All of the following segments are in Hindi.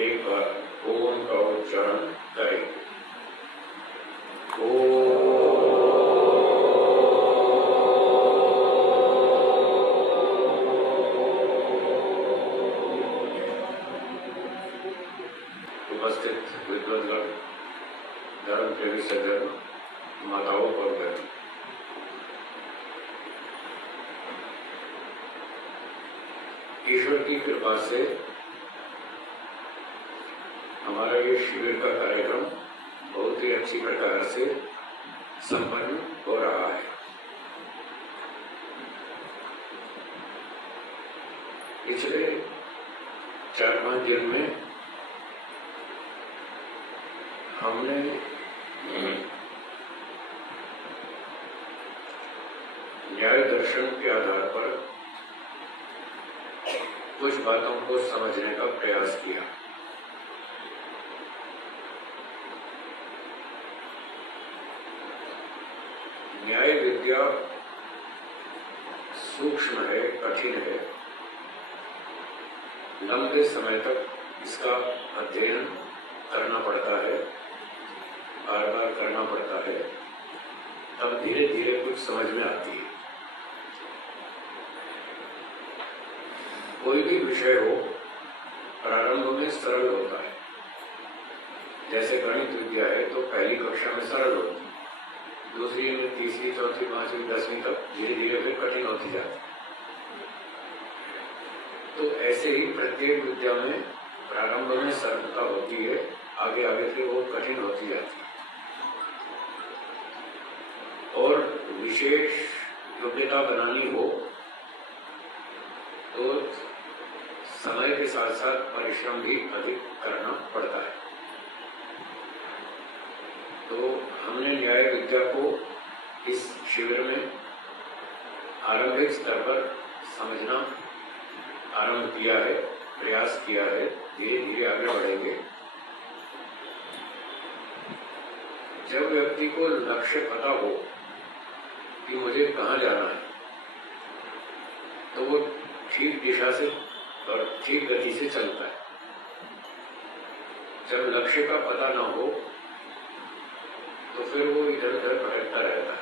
एक बार ओम का उच्चारण करें। उपस्थित विद्वद्गण, धर्म प्रेमी सज्जन, माताओं और बहनों, ईश्वर की कृपा से हमारा ये शिविर का कार्यक्रम बहुत ही अच्छी प्रकार से संपन्न हो रहा है। पिछले 4-5 दिन में हमने न्याय दर्शन के आधार पर कुछ बातों को समझने का प्रयास किया। न्याय विद्या सूक्ष्म है, कठिन है। लंबे समय तक इसका अध्ययन करना पड़ता है, बार बार करना पड़ता है, तब धीरे धीरे कुछ समझ में आती है। कोई भी विषय हो, प्रारंभ में सरल होता है। जैसे गणित विद्या है तो पहली कक्षा में सरल होती है, दूसरी में, तीसरी, चौथी, पांचवी, 10वीं तक धीरे धीरे फिर कठिन होती जाती है। तो ऐसे ही प्रत्येक विद्या में प्रारंभ में सरलता होती है, आगे आगे फिर वो कठिन होती जाती है। और विशेष योग्यता बनानी हो तो समय के साथ साथ परिश्रम भी अधिक करना पड़ता है। तो हमने न्याय विद्या को इस शिविर में आरंभिक स्तर पर समझना आरंभ किया है, प्रयास किया है। धीरे धीरे आगे बढ़ेंगे। जब व्यक्ति को लक्ष्य पता हो कि मुझे कहाँ जाना है, तो वो ठीक दिशा से और ठीक गति से चलता है। जब लक्ष्य का पता ना हो तो फिर वो इधर उधर भटकता रहता है।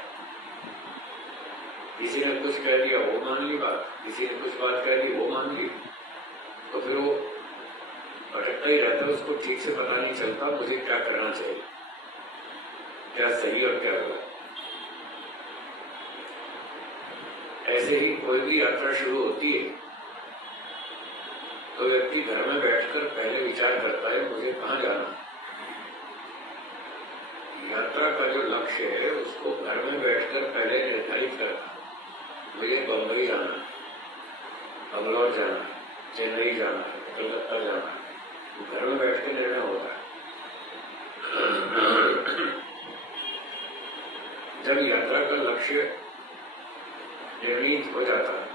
किसी ने कुछ कह दिया, वो मान ली बात, किसी ने कुछ बात कह दी, वो मान ली, तो फिर वो भटकता ही रहता है। उसको ठीक से पता नहीं चलता मुझे क्या करना चाहिए, क्या सही और क्या गलत। ऐसे ही कोई भी यात्रा शुरू होती है तो व्यक्ति घर में बैठकर पहले विचार करता है मुझे कहाँ जाना है। यात्रा का जो लक्ष्य है उसको घर में बैठकर पहले निर्धारित करता है। मुझे बम्बई जाना है, बंगलौर जाना है, चेन्नई जाना है, कलकत्ता जाना है। घर में बैठ के निर्णय होता है। जब यात्रा का लक्ष्य निर्णीत हो जाता है,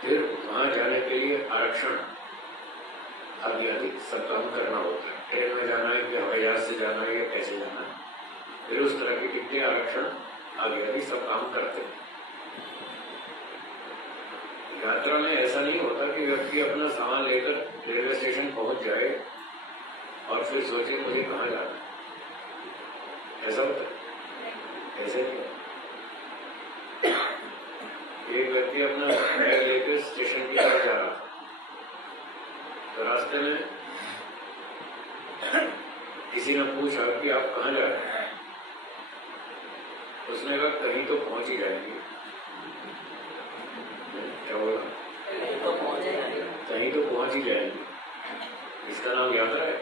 फिर वहां जाने के लिए आरक्षण आदि आदि सब काम करना होता है। ट्रेन में जाना है कि हवाई जहाज से जाना है या कैसे जाना है, फिर उस तरह के कितने आरक्षण आदि आदि सब काम करते हैं। यात्रा में ऐसा नहीं होता कि व्यक्ति अपना सामान लेकर रेलवे स्टेशन पहुंच जाए और फिर सोचे मुझे कहाँ जाना है। ऐसा होता है? ऐसे नहीं। एक व्यक्ति अपना बैग लेकर स्टेशन की तरफ जा रहा, तो रास्ते में किसी ने पूछा कि आप कहाँ जा रहे हैं। उसने कहा कहीं तो पहुंच ही जाएंगे। क्या बोला? कहीं तो पहुंच ही जाएंगे। इसका नाम यात्रा है?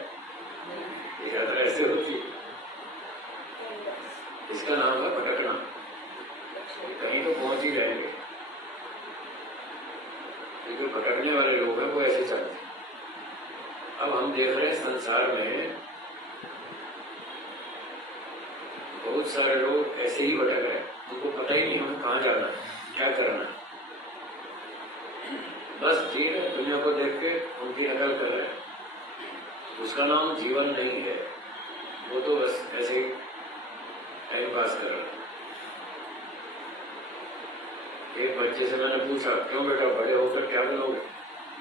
यात्रा ऐसे होती है। इसका नाम है भटकना। कहीं तो पहुंच ही जाएंगे। जो भटकने वाले लोग हैं वो ऐसे चलते हैं। अब हम देख रहे हैं संसार में बहुत सारे लोग ऐसे ही भटक रहे हैं। उनको पता ही नहीं हमें कहाँ जाना है, क्या करना है। बस ठीक है, दुनिया को देख के उनकी नकल कर रहे हैं। उसका नाम जीवन नहीं है। वो तो बस ऐसे ही टाइम पास कर रहे हैं। एक बच्चे से मैंने पूछा, क्यों बेटा बड़े होकर क्या बनोगे?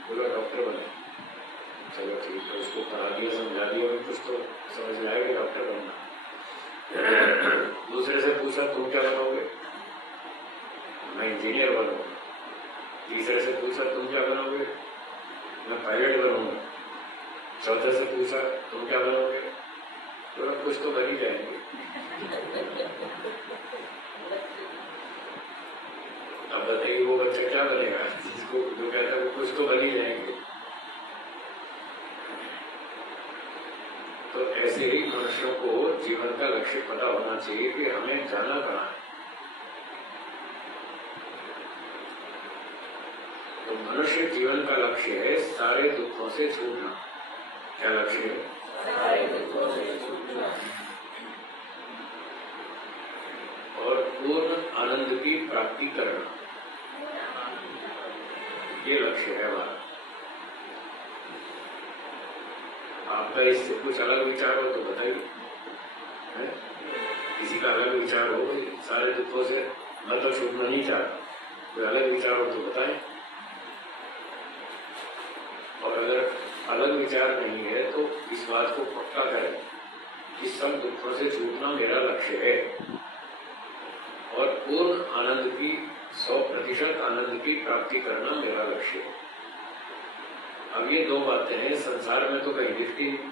बोला डॉक्टर बने। चलो ठीक है, उसको पढ़ा दिया समझा दिया, कुछ तो समझ में आएगा डॉक्टर बनना। दूसरे से पूछा तुम क्या बनोगे, मैं इंजीनियर बनूंगा। तीसरे से पूछा तुम क्या बनोगे, मैं पायलट बनूंगा। चौथे से पूछा तुम क्या बनोगे, तो कुछ तो बन ही जाएंगे। अब बताइए वो बच्चा क्या बनेगा, जिसको जो कहता है वो कुछ तो बन ही जाएंगे। तो ऐसे ही मनुष्यों को जीवन का लक्ष्य पता होना चाहिए कि हमें जाना कहाँ है। तो मनुष्य जीवन का लक्ष्य है सारे दुखों से छूटना। क्या लक्ष्य है? सारे दुखों से छूटना और पूर्ण आनंद की प्राप्ति करना, ये लक्ष्य है हमारा। आपका इससे कुछ अलग विचार हो तो बताइए। किसी का अलग विचार हो, सारे दुखों से मतलब छूटना नहीं चाहता, कोई अलग विचार हो तो बताएं। और अगर अलग विचार नहीं है तो इस बात को पक्का करें कि सब दुखों से छूटना मेरा लक्ष्य है और पूर्ण आनंद की 100% आनंद की प्राप्ति करना मेरा लक्ष्य है। अब ये दो बातें हैं, संसार में तो कहीं दिखती नहीं।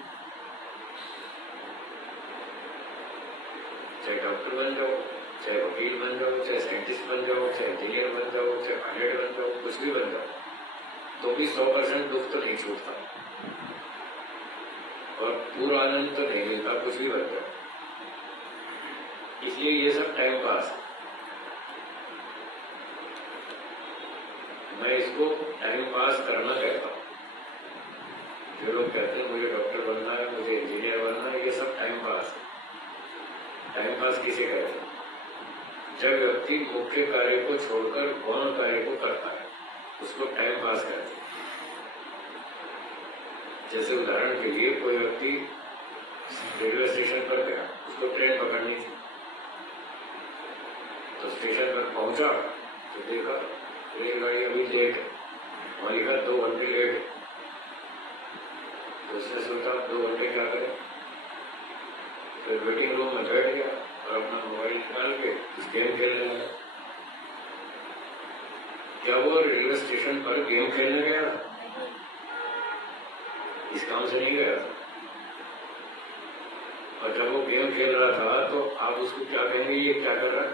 चाहे डॉक्टर बन जाओ, चाहे वकील बन जाओ, चाहे साइंटिस्ट बन जाओ, चाहे इंजीनियर बन जाओ, चाहे पायलट बन जाओ, कुछ भी बन जाओ, तो भी 100% दुख तो नहीं छूटता और पूरा आनंद तो नहीं मिलता, कुछ भी बन जाओ। इसलिए ये सब टाइम पास है। मैं इसको टाइम पास करना कहता हूँ। जो लोग कहते हैं मुझे डॉक्टर बनना है, मुझे इंजीनियर बनना है, ये सब टाइम पास है। टाइम पास किसे कहते हैं? जब व्यक्ति मुख्य कार्य को छोड़कर गौण कार्य को करता है, उसको टाइम पास कहते हैं। जैसे उदाहरण के लिए कोई व्यक्ति रेलवे स्टेशन पर गया, उसको ट्रेन पकड़नी थी, तो स्टेशन पर पहुंचा तो देखा रेलगाड़ी अभी लेट है, वहां लिखा 2 घंटे लेट है। तो उसने सोचा 2 घंटे क्या करें, फिर वेटिंग रूम में बैठ गया और अपना मोबाइल निकाल के गेम खेलने लगा। क्या वो रेलवे स्टेशन पर गेम खेलने गया था? इस काम से नहीं गया था। और जब वो गेम खेल रहा था तो आप उसको क्या कहेंगे, ये क्या कर रहा है?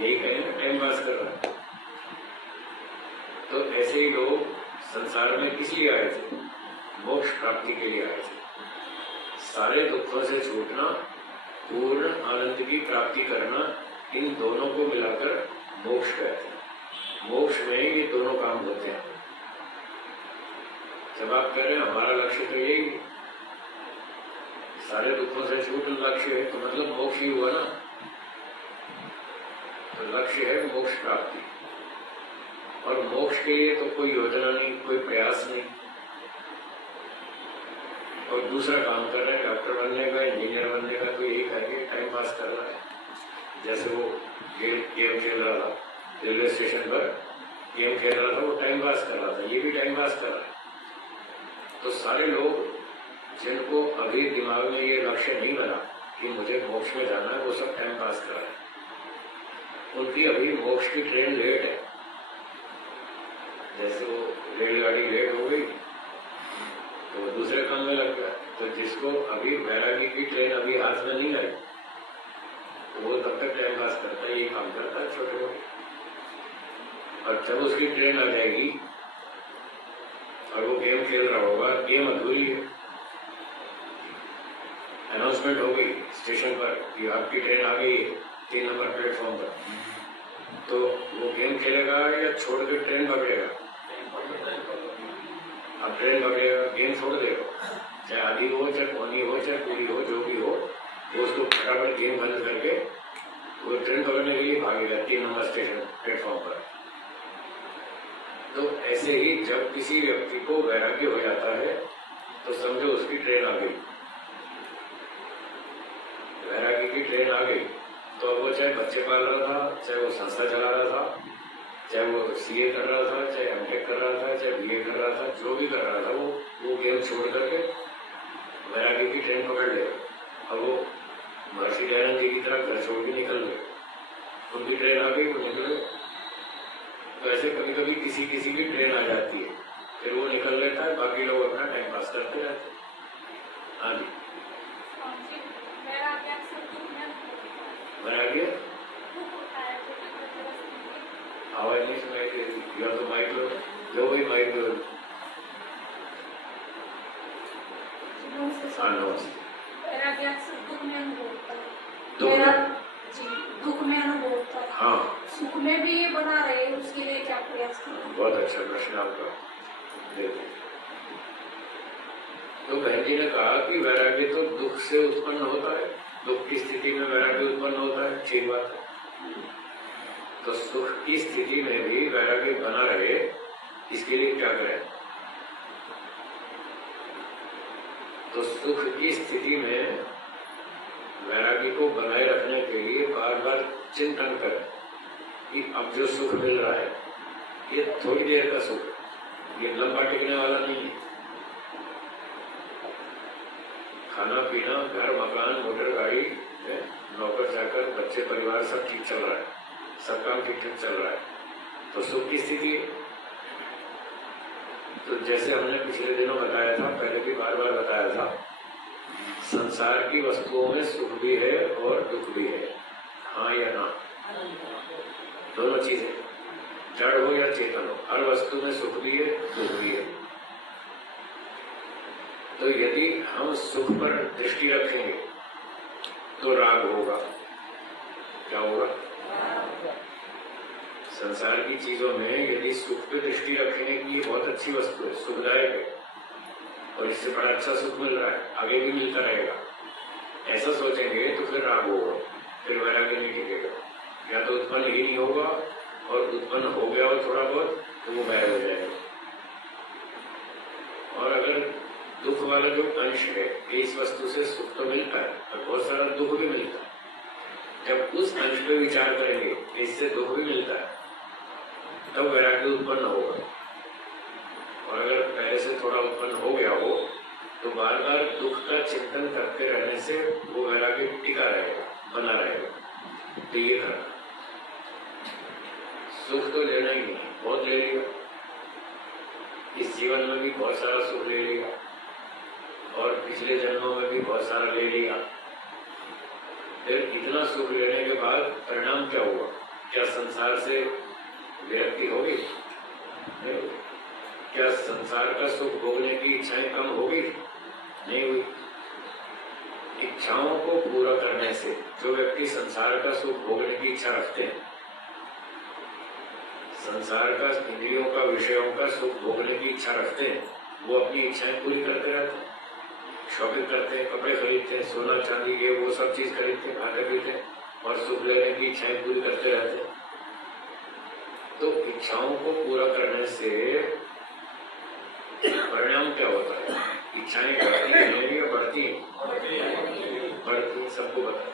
यही कहेंगे टाइम पास कर रहा है। तो ऐसे ही लोग संसार में किस लिए आए थे? मोक्ष प्राप्ति के लिए आए थे। सारे दुखों से छूटना, पूर्ण आनंद की प्राप्ति करना, इन दोनों को मिलाकर मोक्ष कहते हैं। मोक्ष में ये दोनों काम होते हैं। जब आप कह रहे हैं हमारा लक्ष्य तो यही है, सारे दुखों से छूटना लक्ष्य है, तो मतलब मोक्ष ही हुआ ना। तो लक्ष्य है मोक्ष प्राप्ति, और मोक्ष के लिए तो कोई योजना नहीं, कोई प्रयास नहीं, और दूसरा काम कर रहे हैं डॉक्टर बनने का, इंजीनियर बनने का, तो यही कहेंगे टाइम पास कर रहा है। जैसे वो गेम खेल रहा था रेलवे स्टेशन पर, गेम खेल रहा था, वो टाइम पास कर रहा था, ये भी टाइम पास कर रहा है। तो सारे लोग जिनको अभी दिमाग में ये लक्ष्य नहीं बना कि मुझे मोक्ष में जाना है, वो सब टाइम पास कर रहे हैं। उनकी अभी मोक्ष की ट्रेन लेट है। जैसे वो रेलगाड़ी लेट हो गई तो वो दूसरे काम में लग गया। तो जिसको अभी वैरागी की ट्रेन अभी हाथ में नहीं आई, तो वो तब तक टाइम पास करता है, ये काम करता है छोटे मोटे। और जब उसकी ट्रेन आ जाएगी और वो गेम खेल रहा होगा, गेम अधूरी है, अनाउंसमेंट हो गई स्टेशन पर कि आपकी ट्रेन आ गई है 3 नंबर प्लेटफॉर्म पर, तो वो गेम खेलेगा या छोड़ के ट्रेन पकड़ेगा? अब ट्रेन पकड़ेगा, गेम छोड़ देगा, चाहे आधी हो, चाहे पौनी हो, चाहे पूरी हो, जो भी हो, वो उसको फटाफट गेम बंद करके वो ट्रेन पकड़ने के लिए भागेगा 3 नंबर स्टेशन प्लेटफॉर्म पर। तो ऐसे ही जब किसी व्यक्ति को वैराग्य हो जाता है तो समझो उसकी ट्रेन आ गई, वैराग्य की ट्रेन आ गई। तो वो चाहे बच्चे पाल रहा था, चाहे वो संस्था चला रहा था, चाहे वो सीए कर रहा था, चाहे एमटेक कर रहा था, चाहे बीए कर रहा था, जो भी कर रहा था, वो गेम छोड़ करके वैराग्य की ट्रेन पकड़ ले। अब वो महर्षि दयानंद जी की तरह घर छोड़ के निकल गए, उनकी ट्रेन आ गई, वो निकल गए। तो ऐसे कभी कभी किसी किसी की ट्रेन आ जाती है, फिर वो निकल लेता है, बाकी लोग अपना टाइम पास करते रहते हैं। हाँ जी, वैराग्य आवाज नहीं सुनाई दे रही, या तो माइक लो, जो भी माइक लो। हाँ नमस्ते। दुख में अनुभव होता है, हाँ, सुख में भी ये बना रहे, उसके लिए क्या प्रयास करें? बहुत अच्छा प्रश्न आपका। तो बहन जी ने कहा कि वैराग्य तो दुख से उत्पन्न होता है, दुख की स्थिति में वैराग्य उत्पन्न होता है, ठीक बात है। तो सुख की स्थिति में भी वैराग्य बना रहे, इसके लिए क्या करें? तो सुख की स्थिति में वैराग्य को बनाए रखने के लिए बार बार चिंतन करें कि अब जो सुख मिल रहा है ये थोड़ी देर का सुख है, ये लंबा टिकने वाला नहीं है। खाना पीना, घर मकान, मोटर गाड़ी, नौकर चाकर, बच्चे परिवार सब ठीक चल रहा है, सब काम ठीक ठीक चल रहा है, तो सुख की स्थिति है। तो जैसे हमने पिछले दिनों बताया था, पहले भी बार बार बताया था, संसार की वस्तुओं में सुख भी है और दुख भी है, हाँ या ना, दोनों चीजें, जड़ हो या चेतन हो, हर वस्तु में सुख भी है, दुख भी है। तो यदि हम सुख पर दृष्टि रखेंगे तो राग होगा। क्या होगा? संसार की चीजों में यदि सुख पे दृष्टि रखेंगे कि ये बहुत अच्छी वस्तु है, सुखदायक है और इससे बड़ा अच्छा सुख मिल रहा है, आगे भी मिलता रहेगा, ऐसा सोचेंगे तो फिर राग होगा, फिर वैराग्य नहीं टिकेगा, या तो उत्पन्न ही नहीं होगा, और उत्पन्न हो गया हो थोड़ा बहुत तो वो गायब हो जाएगा। और अगर दुख वाला जो अंश है, इस वस्तु से सुख तो मिलता है और बहुत सारा दुख भी मिलता है, जब उस अंश पे विचार करेंगे इससे दुख भी मिलता है, तब वैराग्य उत्पन्न होगा। और अगर पहले से थोड़ा उत्पन्न हो गया हो तो बार बार दुख का चिंतन करते रहने से वो वैराग्य टिका रहेगा, बना रहेगा। तो ये करना, सुख तो लेना ही नहीं, बहुत ले लिया, इस जीवन में भी बहुत सारा सुख ले लिया और पिछले जन्मों में भी बहुत सारा ले लिया, फिर इतना सुख लेने के बाद परिणाम क्या हुआ? क्या संसार से विरक्ति होगी? क्या संसार का सुख भोगने की इच्छाएं कम होगी? नहीं हुई। इच्छाओं को पूरा करने से जो व्यक्ति संसार का सुख भोगने की इच्छा रखते हैं, संसार का, इंद्रियों का, विषयों का सुख भोगने की इच्छा रखते हैं, वो अपनी इच्छाएं पूरी करते रहते हैं, शॉपिंग करते हैं, कपड़े खरीदते हैं, सोना चांदी ये वो सब चीज खरीदते हैं, खाते पीते हैं और सुख लेने की इच्छाएं पूरी करते रहते हैं। तो इच्छाओं को पूरा करने से परिणाम क्या होता है? इच्छाएं बढ़ती हैं या बढ़ती हैं? बढ़ती हैं, सबको पता है।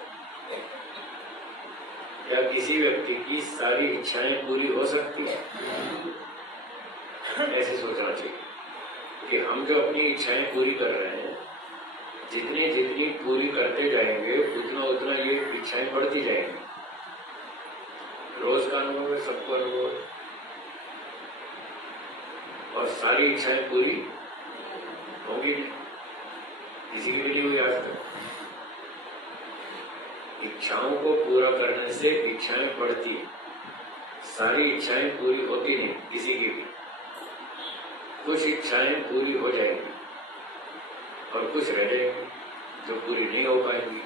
क्या किसी व्यक्ति की सारी इच्छाएं पूरी हो सकती है? ऐसे सोचना चाहिए कि हम जो अपनी इच्छाएं पूरी कर रहे हैं, जितनी जितनी पूरी करते जाएंगे उतना उतना ये इच्छाएं बढ़ती जाएंगी। रोज का अनुभव है, सबको अनुभव है, और सारी इच्छाएं पूरी होंगी, किसी की भी नहीं हुई आज तक। इच्छाओं को पूरा करने से इच्छाएं बढ़ती, सारी इच्छाएं पूरी होती नहीं किसी की भी, कुछ इच्छाएं पूरी हो जाएंगी और कुछ रह जाएंगी जो पूरी नहीं हो पाएंगी।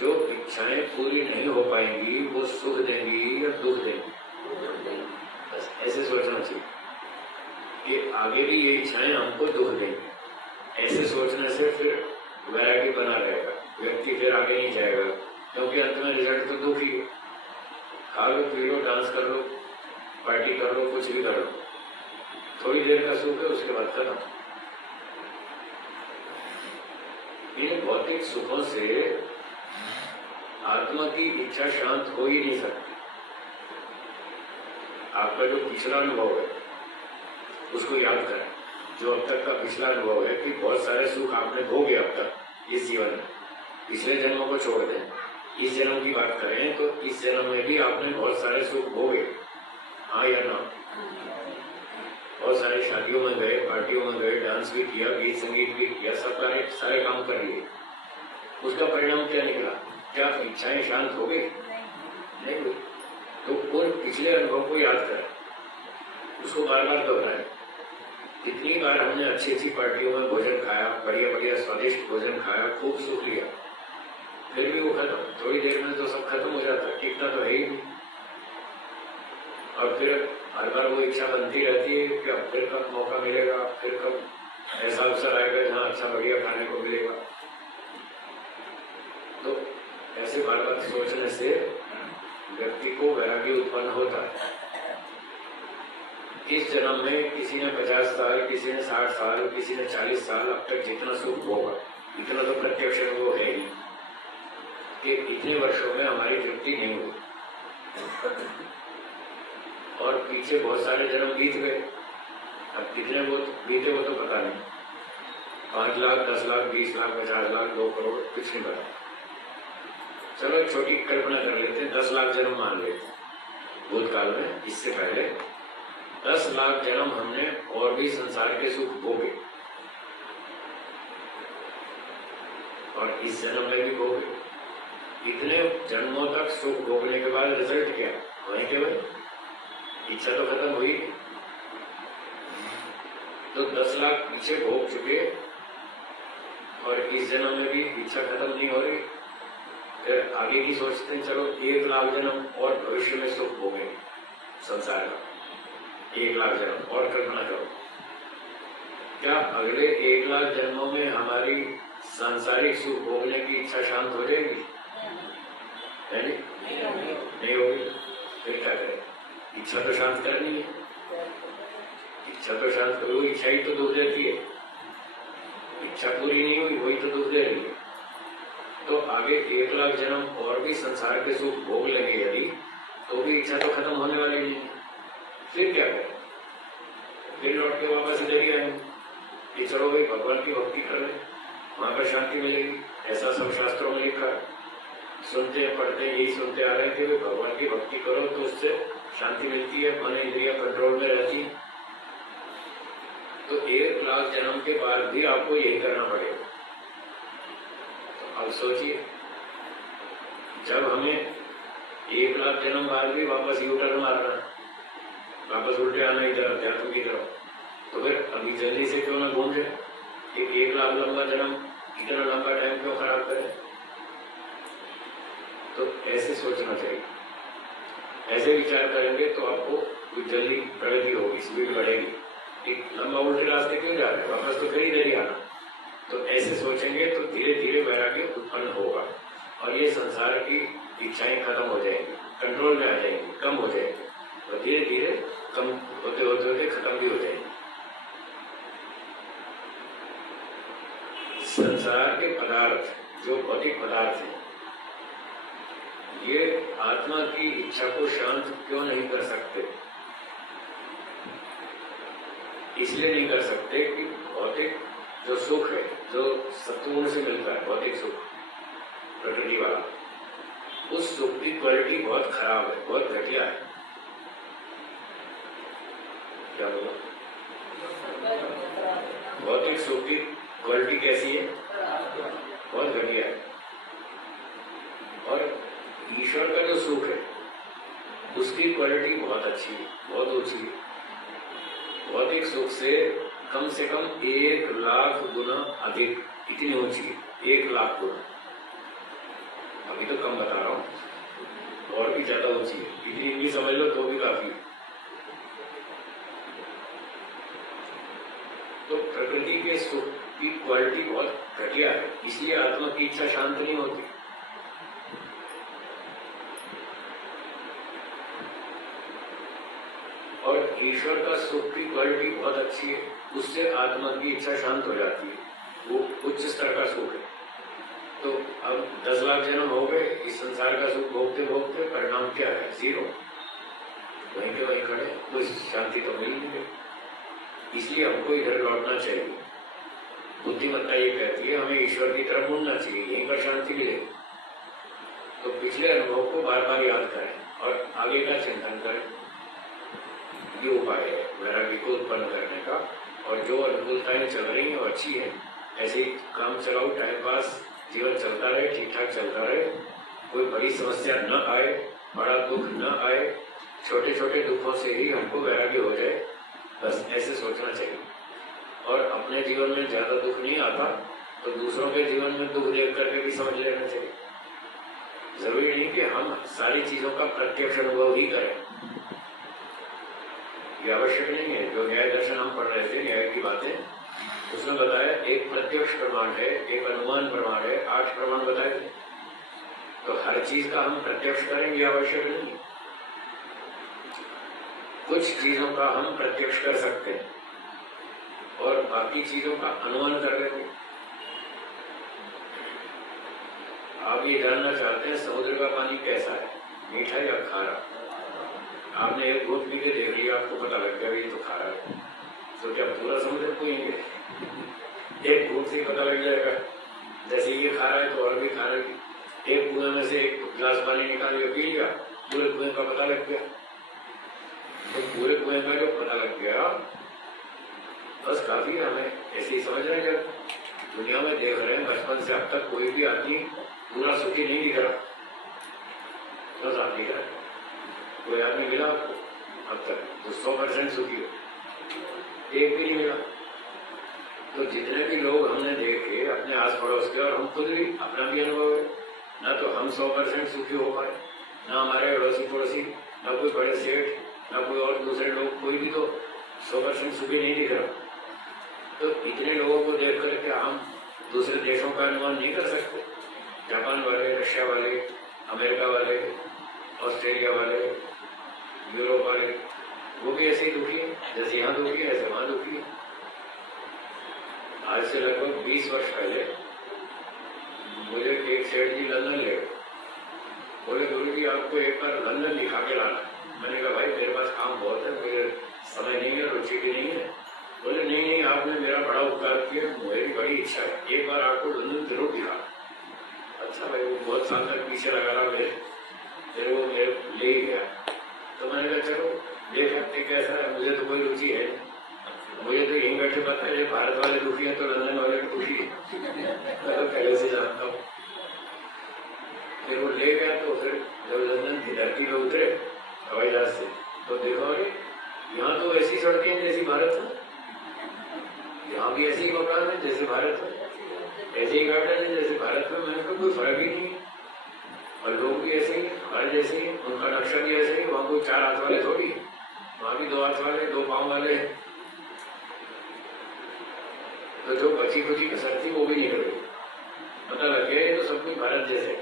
जो इच्छाएं पूरी नहीं हो पाएंगी वो सुख देंगी या दुख देंगी, बस ऐसे सोचना चाहिए कि आगे भी ये इच्छाएं हमको दुख देंगी। ऐसे सोचने से फिर वैराग्य बना रहेगा, व्यक्ति फिर आगे नहीं जाएगा, क्योंकि अंत में रिजल्ट तो दुख ही है। खा लो, पी लो, डांस कर लो, पार्टी कर लो, कुछ भी कर लो, थोड़ी देर का सुख है, उसके बाद खत्म। इन भौतिक सुखों से आत्मा की इच्छा शांत हो ही नहीं सकती। आपका जो पिछला अनुभव है उसको याद करें, जो अब तक का पिछला अनुभव है कि बहुत सारे सुख आपने भोगे अब तक इस जीवन में, पिछले जन्मों को छोड़ दें, इस जन्म की बात करें तो इस जन्म में भी आपने बहुत सारे सुख भोगे, हाँ या ना? बहुत सारी शादियों में गए, पार्टियों में गए, डांस भी किया, गीत संगीत भी किया, सब सारे काम कर लिए। उसका परिणाम क्या निकला? क्या इच्छाएं शांत हो गई? नहीं हुई। तो उन पिछले अनुभव को याद करें, उसको बार बार दोहराएं। कितनी बार हमने अच्छी अच्छी पार्टियों में भोजन खाया, बढ़िया बढ़िया स्वादिष्ट भोजन खाया, खूब सुख लिया, फिर भी वो खत्म, थोड़ी देर में तो सब खत्म हो जाता, टिकता तो है ही नहीं। और फिर हर बार वो इच्छा बनती रहती है कि अब फिर कब मौका मिलेगा, फिर कब ऐसा अवसर आएगा जहाँ अच्छा बढ़िया खाने को मिलेगा। तो ऐसे बार बार सोचने से व्यक्ति को वैराग्य उत्पन्न होता है। इस जन्म में किसी ने 50 साल, किसी ने 60 साल, किसी ने 40 साल, अब तक जितना सुख होगा इतना तो प्रत्यक्ष अनुभव है ही कि इतने वर्षों में हमारी तृप्ति नहीं हुई, और पीछे बहुत सारे जन्म बीत गए। अब कितने वो बीते वो तो पता नहीं, 5 लाख, 10 लाख, 20 लाख, 50 लाख, 2 करोड़, कुछ नहीं पता। चलो एक छोटी कल्पना कर लेते हैं, 10 लाख जन्म मान लेते हैं भूतकाल में, इससे पहले 10 लाख जन्म हमने और भी संसार के सुख भोगे, और इस जन्म में भी भोगे। इतने जन्मों तक सुख भोगने के बाद रिजल्ट क्या? वही के वही, इच्छा तो खत्म हुई। तो 10 लाख पीछे भोग चुके और इस जन्म में भी इच्छा खत्म नहीं हो रही, फिर आगे की सोचते हैं चलो 1 लाख जन्म और भविष्य में सुख भोगेंगे संसार का। 1 लाख जन्म और कल्पना करो, क्या अगले 1 लाख जन्मों में हमारी सांसारिक सुख भोगने की इच्छा शांत हो जाएगी? नहीं होगी। फिर क्या करें? इच्छा तो शांत करनी है, इच्छा तो शांत करो, इच्छा ही तो दुख देती है, इच्छा पूरी नहीं हुई वही तो दुख दे रही है। तो आगे 1 लाख जन्म और भी संसार के सुख भोग लेंगे यदि, तो भी इच्छा तो खत्म होने वाली नहीं है। फिर क्या करें? फिर लौट के वापस इधर ही आएंगे कि चलो भाई भगवान की भक्ति कर ले, वहां पर शांति मिलेगी। ऐसा सब शास्त्रों में लिखा है, सुनते पढ़ते यही सुनते आ रहे हैं कि भगवान की भक्ति करो तो उससे शांति मिलती है, मन इंद्रिया कंट्रोल में रहती है। तो 1 लाख जन्म के बाद भी आपको यही करना पड़ेगा। तो अब सोचिए, जब हमें 1 लाख जन्म बाद भी वापस यू टर्न मारना, वापस उल्टे आना इधर अध्यात्म की तरफ, तो फिर अभी जल्दी से क्यों ना घूम जाए? 1 लाख लंबा जन्म इतना लंबा टाइम क्यों खराब करें? तो ऐसे सोचना चाहिए। ऐसे विचार करेंगे तो आपको जल्दी प्रगति होगी, स्पीड बढ़ेगी। एक लंबा उल्टे रास्ते क्यों जा रहे हैं, वापस तो फिर इधर ही आना। तो ऐसे सोचेंगे तो धीरे धीरे वैराग्य उत्पन्न होगा और ये संसार की इच्छाएं खत्म हो जाएंगी, कंट्रोल में आ जाएंगी, कम हो जाएंगी, और धीरे धीरे कम होते होते होते खत्म भी हो जाएंगी। संसार के पदार्थ, जो भौतिक पदार्थ है, ये आत्मा की इच्छा को शांत क्यों नहीं कर सकते? इसलिए नहीं कर सकते कि भौतिक जो सुख है, जो सत्वगुण से मिलता है, भौतिक सुख प्रकृति वाला, उस सुख की क्वालिटी बहुत खराब है, बहुत घटिया है। क्या बोला? भौतिक सुख की क्वालिटी कैसी है? बहुत घटिया है। और ईश्वर का जो सुख है उसकी क्वालिटी बहुत अच्छी है, बहुत ऊंची है। भौतिक सुख से कम 1 लाख गुना अधिक, इतनी ऊंची है, 1 लाख गुना। अभी तो कम बता रहा हूं, और भी ज्यादा ऊंची है, इतनी भी समझ लो तो भी काफी है। तो प्रकृति के सुख की क्वालिटी बहुत घटिया है, इसलिए आत्मा की इच्छा शांत नहीं होती। और ईश्वर का सुख की क्वालिटी बहुत अच्छी है, उससे आत्मा की इच्छा शांत हो जाती है, वो उच्च स्तर का सुख है। तो अब 10 लाख जन्म हो गए, इस संसार का सुख भोगते भोगते परिणाम क्या है? 0। वहीं के वहीं खड़े, कोई शांति तो मिल नहीं गई। इसलिए हमको इधर लौटना चाहिए। बुद्धिमत्ता ये कहती है हमें ईश्वर की तरफ मुड़ना चाहिए, यहीं पर शांति मिलेगी। तो पिछले अनुभव को बार बार याद करें और आगे का चिंतन करें। ये उपाय है वैराग्य को उत्पन्न करने का। और जो अनुकूलताएं चल रही हैं वो अच्छी है, ऐसे ही काम चलाओ, टाइम पास, जीवन चलता रहे, ठीक ठाक चलता रहे, कोई बड़ी समस्या न आए, बड़ा दुख न आए, छोटे छोटे दुखों से ही हमको वैराग्य हो जाए, बस ऐसे सोचना चाहिए। और अपने जीवन में ज्यादा दुख नहीं आता तो दूसरों के जीवन में दुख देख करके भी समझ लेना चाहिए। जरूरी नहीं कि हम सारी चीजों का प्रत्यक्ष अनुभव ही करें, ये आवश्यक नहीं है। जो न्याय दर्शन हम पढ़ रहे थे, न्याय की बातें, उसमें बताया एक प्रत्यक्ष प्रमाण है, एक अनुमान प्रमाण है, 8 प्रमाण बताए थे। तो हर चीज का हम प्रत्यक्ष करेंगे आवश्यक नहीं है। कुछ चीजों का हम प्रत्यक्ष कर सकते हैं और बाकी चीजों का अनुमान कर लेंगे। आप ये जानना चाहते हैं समुद्र का पानी कैसा है, मीठा या खारा? आपने एक घूंट पी के देख लिया, आपको पता लग गया ये तो खारा है, तो क्या पूरा समुद्र पिएंगे? एक घूंट से पता लग जाएगा। जैसे ये खारा है तो और भी खारा है। एक कुएं में से एक गिलास पानी निकाल के पी लिया, पूरे कुएं का पता लग गया। तो पूरे कुएं का जो पता लग गया बस काफी है। हमें ऐसे ही समझ रहे हैं। जब दुनिया में देख रहे हैं बचपन से अब तक कोई भी आदमी पूरा सुखी नहीं दिख रहा, बस आप दिख रहे हैं। कोई आदमी मिला आपको अब तक जो 100% सुखी हो? एक भी नहीं मिला। तो जितने भी लोग हमने देखे अपने आस पड़ोस के और हम खुद भी, अपना भी अनुभव है, ना तो हम 100% सुखी हो पाए, ना हमारे अड़ोसी पड़ोसी, ना कोई बड़े सेठ, ना कोई और दूसरे लोग, कोई भी तो 100% सुखी नहीं दिख रहा। तो इतने लोगों को देख कर क्या हम दूसरे देशों का अनुमान नहीं कर सकते? जापान वाले, रशिया वाले, अमेरिका वाले, ऑस्ट्रेलिया वाले, यूरोप वाले, वो भी ऐसे ही दुखी है। जैसे यहाँ दुखी है ऐसे वहां दुखी है। आज से लगभग 20 वर्ष पहले मुझे एक सेठ जी लंदन ले गए, बोले गुरु जी आपको एक बार लंदन दिखा के लाना। मैंने कहा भाई मेरे पास काम बहुत है, मुझे समय नहीं है, रुचि भी नहीं है। बोले नहीं नहीं, आपने मेरा बड़ा उपकार किया, मेरी बड़ी इच्छा है, एक बार आपको लंदन जरूर दिखा। अच्छा भाई, वो बहुत साल तक पीछे लगा रहा, फिर वो मेरे ले ही गया। तो मैंने कहा चलो देख सकते कैसा है, मुझे तो कोई रुचि है, मुझे तो यहीं बैठे पता है भारत वाले दुखी है तो लंदन वाले दुखी है, मैं तो पहले से जानता हूँ। फिर वो ले गया। तो फिर जब लंदन की धरती में उतरे हवाई जहाज से, तो देखो अरे यहाँ तो ऐसी सड़कें हैं जैसी भारत में, यहाँ भी ऐसे ही मकान है जैसे भारत में, ऐसे ही गार्डन है जैसे भारत में। मैंने कहा कोई फर्क ही नहीं है, और लोग भी ऐसे ही हमारे जैसे ही, उनका नक्शा भी ऐसे ही। वहाँ कोई 4 हाथ वाले थोड़ी, वहाँ भी 2 हाथ वाले, 2 पांव वाले। तो जो बची खुची कसर थी वो भी निकल गई, पता लग गया ये तो सब कुछ भारत जैसे।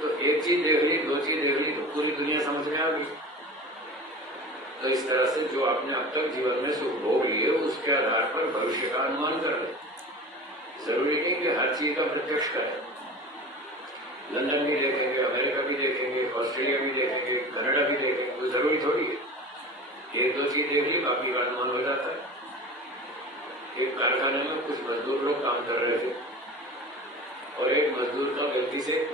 तो एक चीज देख ली, 2 चीज देख ली तो पूरी दुनिया समझ में आ गई। तो इस तरह से जो आपने अब तक जीवन में सुख भोग लिए उसके आधार पर भविष्य का अनुमान कर ले। जरूरी नहीं कि हर चीज का प्रत्यक्ष करें। लंदन भी देखेंगे, अमेरिका भी देखेंगे, ऑस्ट्रेलिया भी देखेंगे, कनाडा भी देखेंगे, तो जरूरी थोड़ी है 1-2 चीज देख ली बाकी का अनुमान हो जाता है। एक कारखाने में कुछ मजदूर लोग काम कर रहे थे और एक मजदूर का गलती से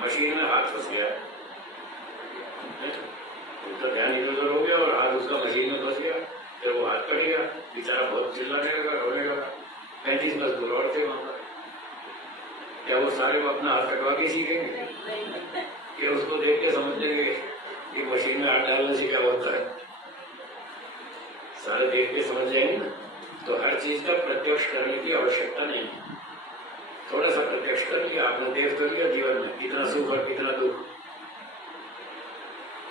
मशीन में हाथ फंस गया, उसका ध्यान इधर उधर हो गया और हाथ उसका मशीन में फंस गया। फिर वो हाथ कट गया, बेचारा बहुत चिल्लाने लगा, रोने लगा। 35 मजदूर और थे वहां पर। क्या वो सारे वो अपना हाथ कटवा के सीखेंगे? क्या उसको देख के समझ लेंगे कि मशीन में हाथ डालने से क्या होता है? सारे देख के समझ जाएंगे ना। तो हर चीज का प्रत्यक्ष करने की आवश्यकता नहीं है। थोड़ा सा प्रत्यक्ष कर लिया आपने, देख तो लिया जीवन में कितना सुख और कितना दुख।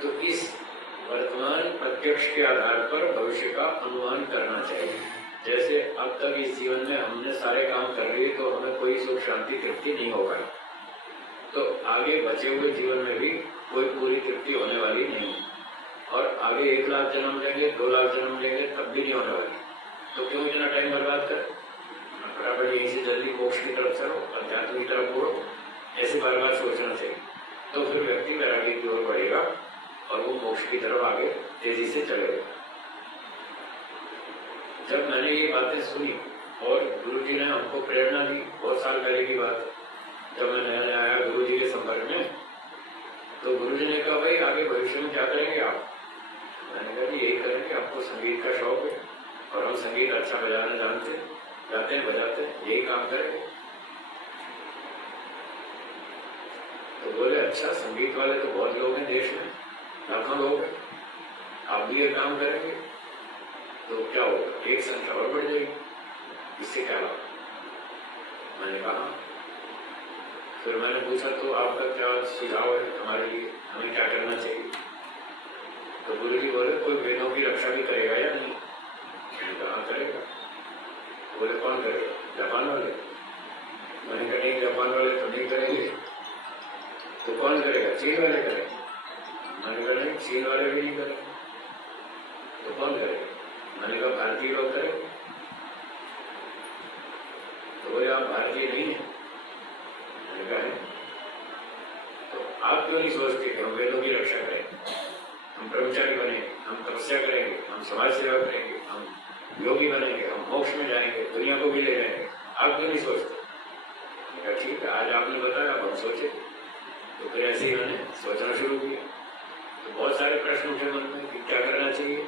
तो इस वर्तमान प्रत्यक्ष के आधार पर भविष्य का अनुमान करना चाहिए। जैसे अब तक इस जीवन में हमने सारे काम कर लिए तो हमें कोई सुख शांति तृप्ति नहीं हो पाई, तो आगे बचे हुए जीवन में भी कोई पूरी तृप्ति होने वाली नहीं। और आगे 1 लाख जन्म लेंगे, 2 लाख जन्म लेंगे, तब भी नहीं होने वाली। तो क्यों इतना टाइम बर्बाद करें? बराबर यहीं से जल्दी मोक्ष की तरफ चलो, अध्यात्म की तरफ बढ़ो, ऐसे बार बार सोचना चाहिए। तो फिर व्यक्ति वैराग्य की ओर बढ़ेगा और वो मोक्ष की तरफ आगे तेजी से चलेगा। जब मैंने ये बातें सुनी और गुरु जी ने हमको प्रेरणा दी, बहुत साल पहले की बात, जब मैं नया नया आया गुरु जी के संपर्क में, तो गुरु जी ने कहा भाई आगे भविष्य में क्या करेंगे आप? मैंने कहा यही करेंगे, आपको संगीत का शौक है और हम संगीत अच्छा बजाना जानते हैं, गाते हैं बजाते हैं, यही काम करेंगे। तो बोले अच्छा, संगीत वाले तो बहुत लोग हैं देश में, लाखों लोग हैं, आप भी ये काम करेंगे तो क्या होगा, एक संख्या और बढ़ जाएगी, इससे क्या लाभ? मैंने कहा, फिर मैंने पूछा तो आपका क्या सुझाव है हमारे लिए, हमें क्या करना चाहिए? तो गुरु जी बोले कोई वेदों की रक्षा भी करेगा या नहीं? मैंने कहा करेगा। बोले कौन करेगा? जापान वाले। मैंने कहा नहीं, जापान वाले तो नहीं करेंगे, तो कौन करेगा? चीन वाले करेंगे। मैंने कहा नहीं, चीन वाले भी नहीं करेंगे, तो कौन करेगा? मैंने कहा भारतीय लोग करेंगे। तो बोले आप भारतीय नहीं है? मैंने कहा है। तो आप क्यों नहीं सोचते कि हम वेदों की रक्षा करें, हम ब्रह्मचारी बनेंगे, हम तपस्या करेंगे, हम समाज सेवा करेंगे, हम योगी बनेंगे, हम मोक्ष में जाएंगे, दुनिया को भी ले जाएंगे, आप क्यों नहीं सोचते? मैंने कहा ठीक है, आज आपने बताया, अब हम सोचे। तो फिर ऐसे ही मैंने सोचना शुरू किया। तो बहुत सारे प्रश्न उठे मन में कि क्या करना चाहिए।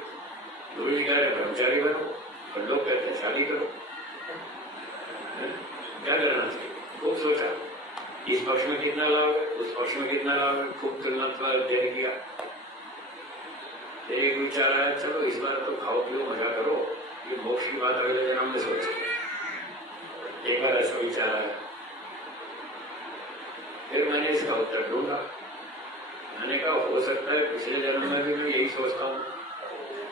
गुरु जी कह रहे ब्रह्मचारी बनो और लोग कहते हैं शादी करो, क्या करना चाहिए? खूब सोचा, इस पक्ष में कितना लाभ है, उस पक्ष में कितना लाभ है, खूब तुलनात्मक अध्ययन किया। एक विचार आया, चलो इस बार तो खाओ पियो मजा करो, ये मोक्ष की बात अगले जन्म में सोचे। एक बार ऐसा विचार आया, फिर मैंने इसका उत्तर ढूंढा। मैंने कहा हो सकता है पिछले जन्म में भी मैं यही सोचता हूँ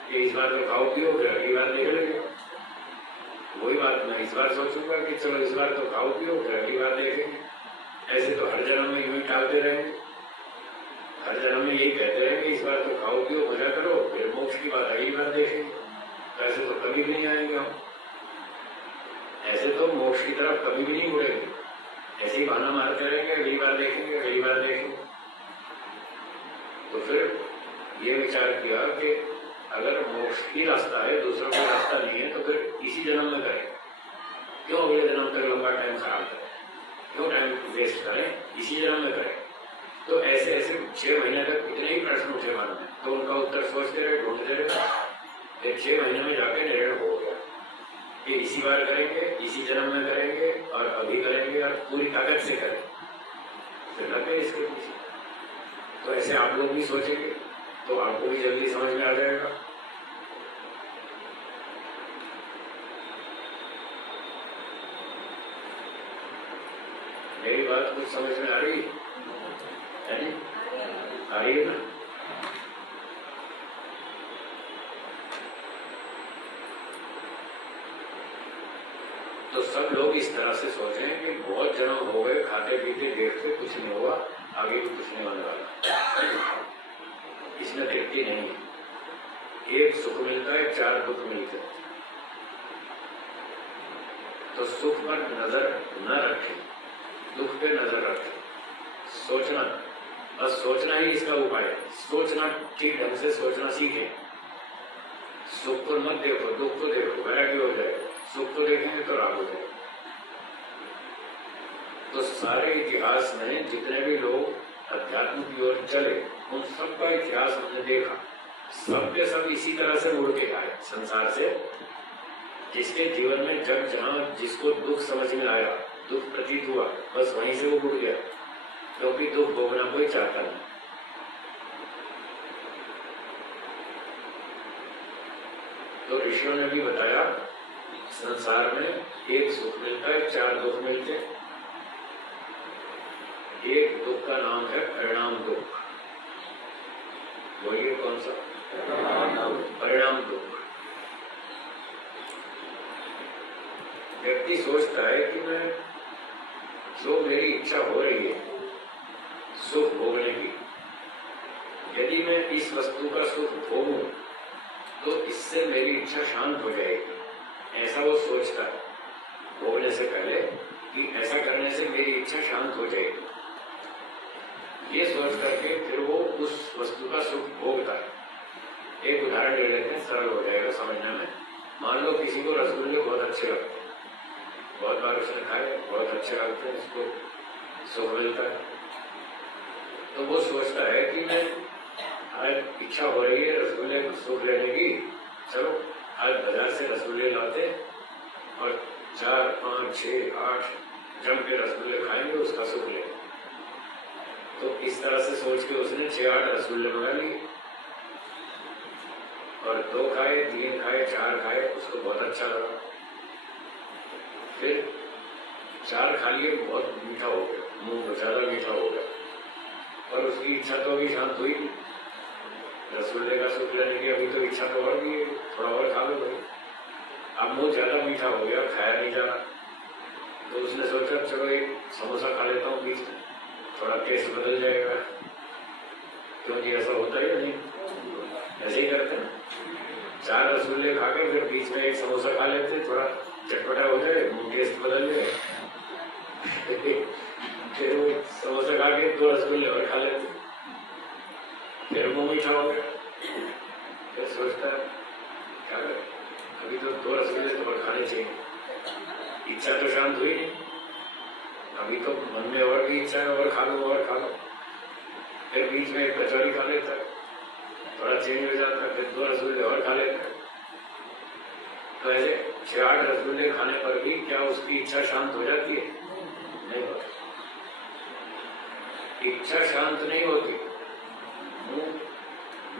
कि इस बार तो खाओ पियो, फिर अगली बार देख लेंगे। वही बात मैं इस बार सोचूंगा कि चलो इस बार तो खाओ पियो, फिर अगली बार देखेंगे। ऐसे तो हर जन्म में यूं ही टालते रहेंगे, हर जन्म में यही कहते रहेंगे इस बार तो खाओ पियो मजा करो, फिर मोक्ष की बात अगली बार देखेंगे। ऐसे तो कभी भी नहीं आएंगे हम, ऐसे तो मोक्ष की तरफ कभी भी नहीं मुड़ेंगे, ऐसे ही बहाना मारते रहेंगे, अगली बार देखेंगे, अगली बार देखेंगे। तो फिर ये विचार किया कि अगर मोक्ष ही रास्ता है, दूसरा कोई रास्ता नहीं है, तो फिर इसी जन्म में करें, क्यों अगले जन्म तक लंबा टाइम खराब करें, क्यों टाइम वेस्ट करें, इसी जन्म में करें। तो ऐसे ऐसे 6 महीने तक इतने ही प्रश्न उठे मन में, तो उनका उत्तर सोचते रहे, ढूंढते रहे। फिर 6 महीने में जाके निर्णय हो गया कि इसी बार करेंगे, इसी जन्म में करेंगे और अभी करेंगे और पूरी ताकत से करेंगे। फिर लग गए इसके पीछे। तो ऐसे आप लोग भी सोचेंगे तो आपको भी जल्दी समझ में आ जाएगा। मेरी बात कुछ समझ में आ रही है? आ रही है ना? तो सब लोग इस तरह से सोचें कि बहुत जन्म हो गए खाते पीते देखते, कुछ नहीं हुआ, आगे भी कुछ नहीं होने वाला, इसमें तृप्ति नहीं है। एक सुख मिलता है, 4 दुख मिलते हैं। तो सुख पर नजर न रखें, दुख पे नजर रखें। सोचना, बस सोचना ही इसका उपाय है। सोचना, ठीक ढंग से सोचना सीखें। सुख को मत देखो, दुख को देखो, वैराग्य हो जाएगा। सुख को देखेंगे तो राग हो जाएगा। तो सारे इतिहास में जितने भी लोग अध्यात्म की ओर चले, उन सबका इतिहास हमने देखा, सब के सब इसी तरह से उड़ के आए संसार से। जिसके जीवन में जब जहां जिसको दुख समझ में आया, दुख प्रतीत हुआ, बस वहीं से वो उड़ गया, क्योंकि दुख भोगना कोई चाहता नहीं। तो ऋषियों ने भी बताया, संसार में एक सुख मिलता है, 4 दुख मिलते हैं। एक दुख का नाम है परिणाम दुख। बोलिए कौन सा? परिणाम दुख। व्यक्ति सोचता है कि मैं जो मेरी इच्छा हो रही है सुख भोगने की, यदि मैं इस वस्तु का सुख भोगूं तो इससे मेरी इच्छा शांत हो जाएगी, ऐसा वो सोचता है भोगने से पहले कि ऐसा करने से मेरी इच्छा शांत हो जाएगी। ये सोच करके फिर वो उस वस्तु का सुख भोगता है। एक उदाहरण ले लेते हैं, सरल हो जाएगा समझने में। मान लो किसी किसी को रसगुल्ले बहुत अच्छे लगते हैं, बहुत बार उसने खाए, बहुत अच्छे लगते हैं, उसको सुख मिलता है, तो वो सोचता है कि मैं आज इच्छा हो रही है रसगुल्ले को सुख लेने की, चलो आज बाजार से रसगुल्ले लाते और 4, 5, 6, 8 जम के रसगुल्ले खाएंगे, उसका सुख लेंगे। तो इस तरह से सोच के उसने 6-8 रसगुल्ले मंगा लिए और 2 खाए, 3 खाए, 4 खाए, उसको बहुत अच्छा लगा। फिर 4 खा लिए, बहुत मीठा हो गया, मुंह में ज्यादा मीठा हो गया, और उसकी इच्छा तो अभी शांत हुई नहीं, रसगुल्ले का सुख लेने की अभी तो इच्छा तो और भी है, थोड़ा और खा लो भाई। अब मुंह ज्यादा मीठा हो गया, खाया नहीं जा रहा, तो उसने सोचा चलो एक समोसा खा लेता हूँ बीच में, थोड़ा टेस्ट बदल जाएगा। क्योंकि ऐसा होता है नहीं, ऐसे ही करते हैं, 4 रसगुल्ले खा के फिर बीच में एक समोसा खा लेते, थोड़ा चटपटा हो जाए, मुंह टेस्ट बदल जाए, फिर वो समोसा खा के 2 रसगुल्ले और खा लेते, फिर मुंह मीठा हो गया, फिर सोचता है क्या करें, अभी तो 2 रसगुल्ले तो और खाने चाहिए, इच्छा तो शांत हुई नहीं, अभी तो मन में और भी इच्छा है, और खा लो और खा लो, फिर बीच में एक कचौरी खा लेता है, थोड़ा चेंज हो जाता है, फिर 2 रसगुल्ले और खा लेता है। तो ऐसे 6-8 रसगुल्ले खाने पर भी क्या उसकी इच्छा शांत हो जाती है? नहीं होती, इच्छा शांत नहीं होती, मुंह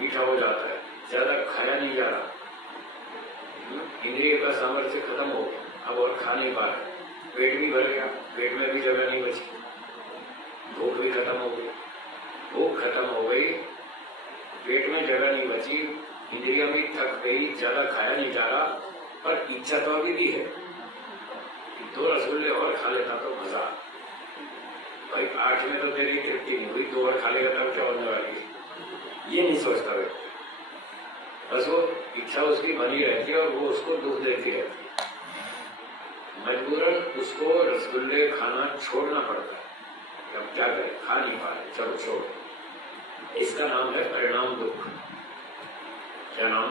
मीठा हो जाता है, ज्यादा खाया नहीं जा रहा, इंद्रिय का सामर्थ्य खत्म हो गया, अब और खा नहीं पा रहा, पेट भी भर गया, पेट में भी जगह नहीं बची, भूख भी खत्म हो गई, भूख खत्म हो गई, पेट में जगह नहीं बची, इंद्रियां भी थक गई, ज्यादा खाया नहीं जा रहा, पर इच्छा तो अभी भी है कि 2 रसगुल्ले और खा लेता तो मजा। भाई 8 में तो तेरी तृप्ति नहीं हुई, 2 और खा लेगा तब क्या होने वाली है, ये नहीं सोचता व्यक्ति, बस वो इच्छा उसकी बनी रहती है और वो उसको दुख देती रहती है, मजबूरन उसको रसगुल्ले खाना छोड़ना पड़ता है। अब क्या करें, खा नहीं पा रहे, चलो छोड़। इसका नाम है परिणाम दुख। क्या नाम?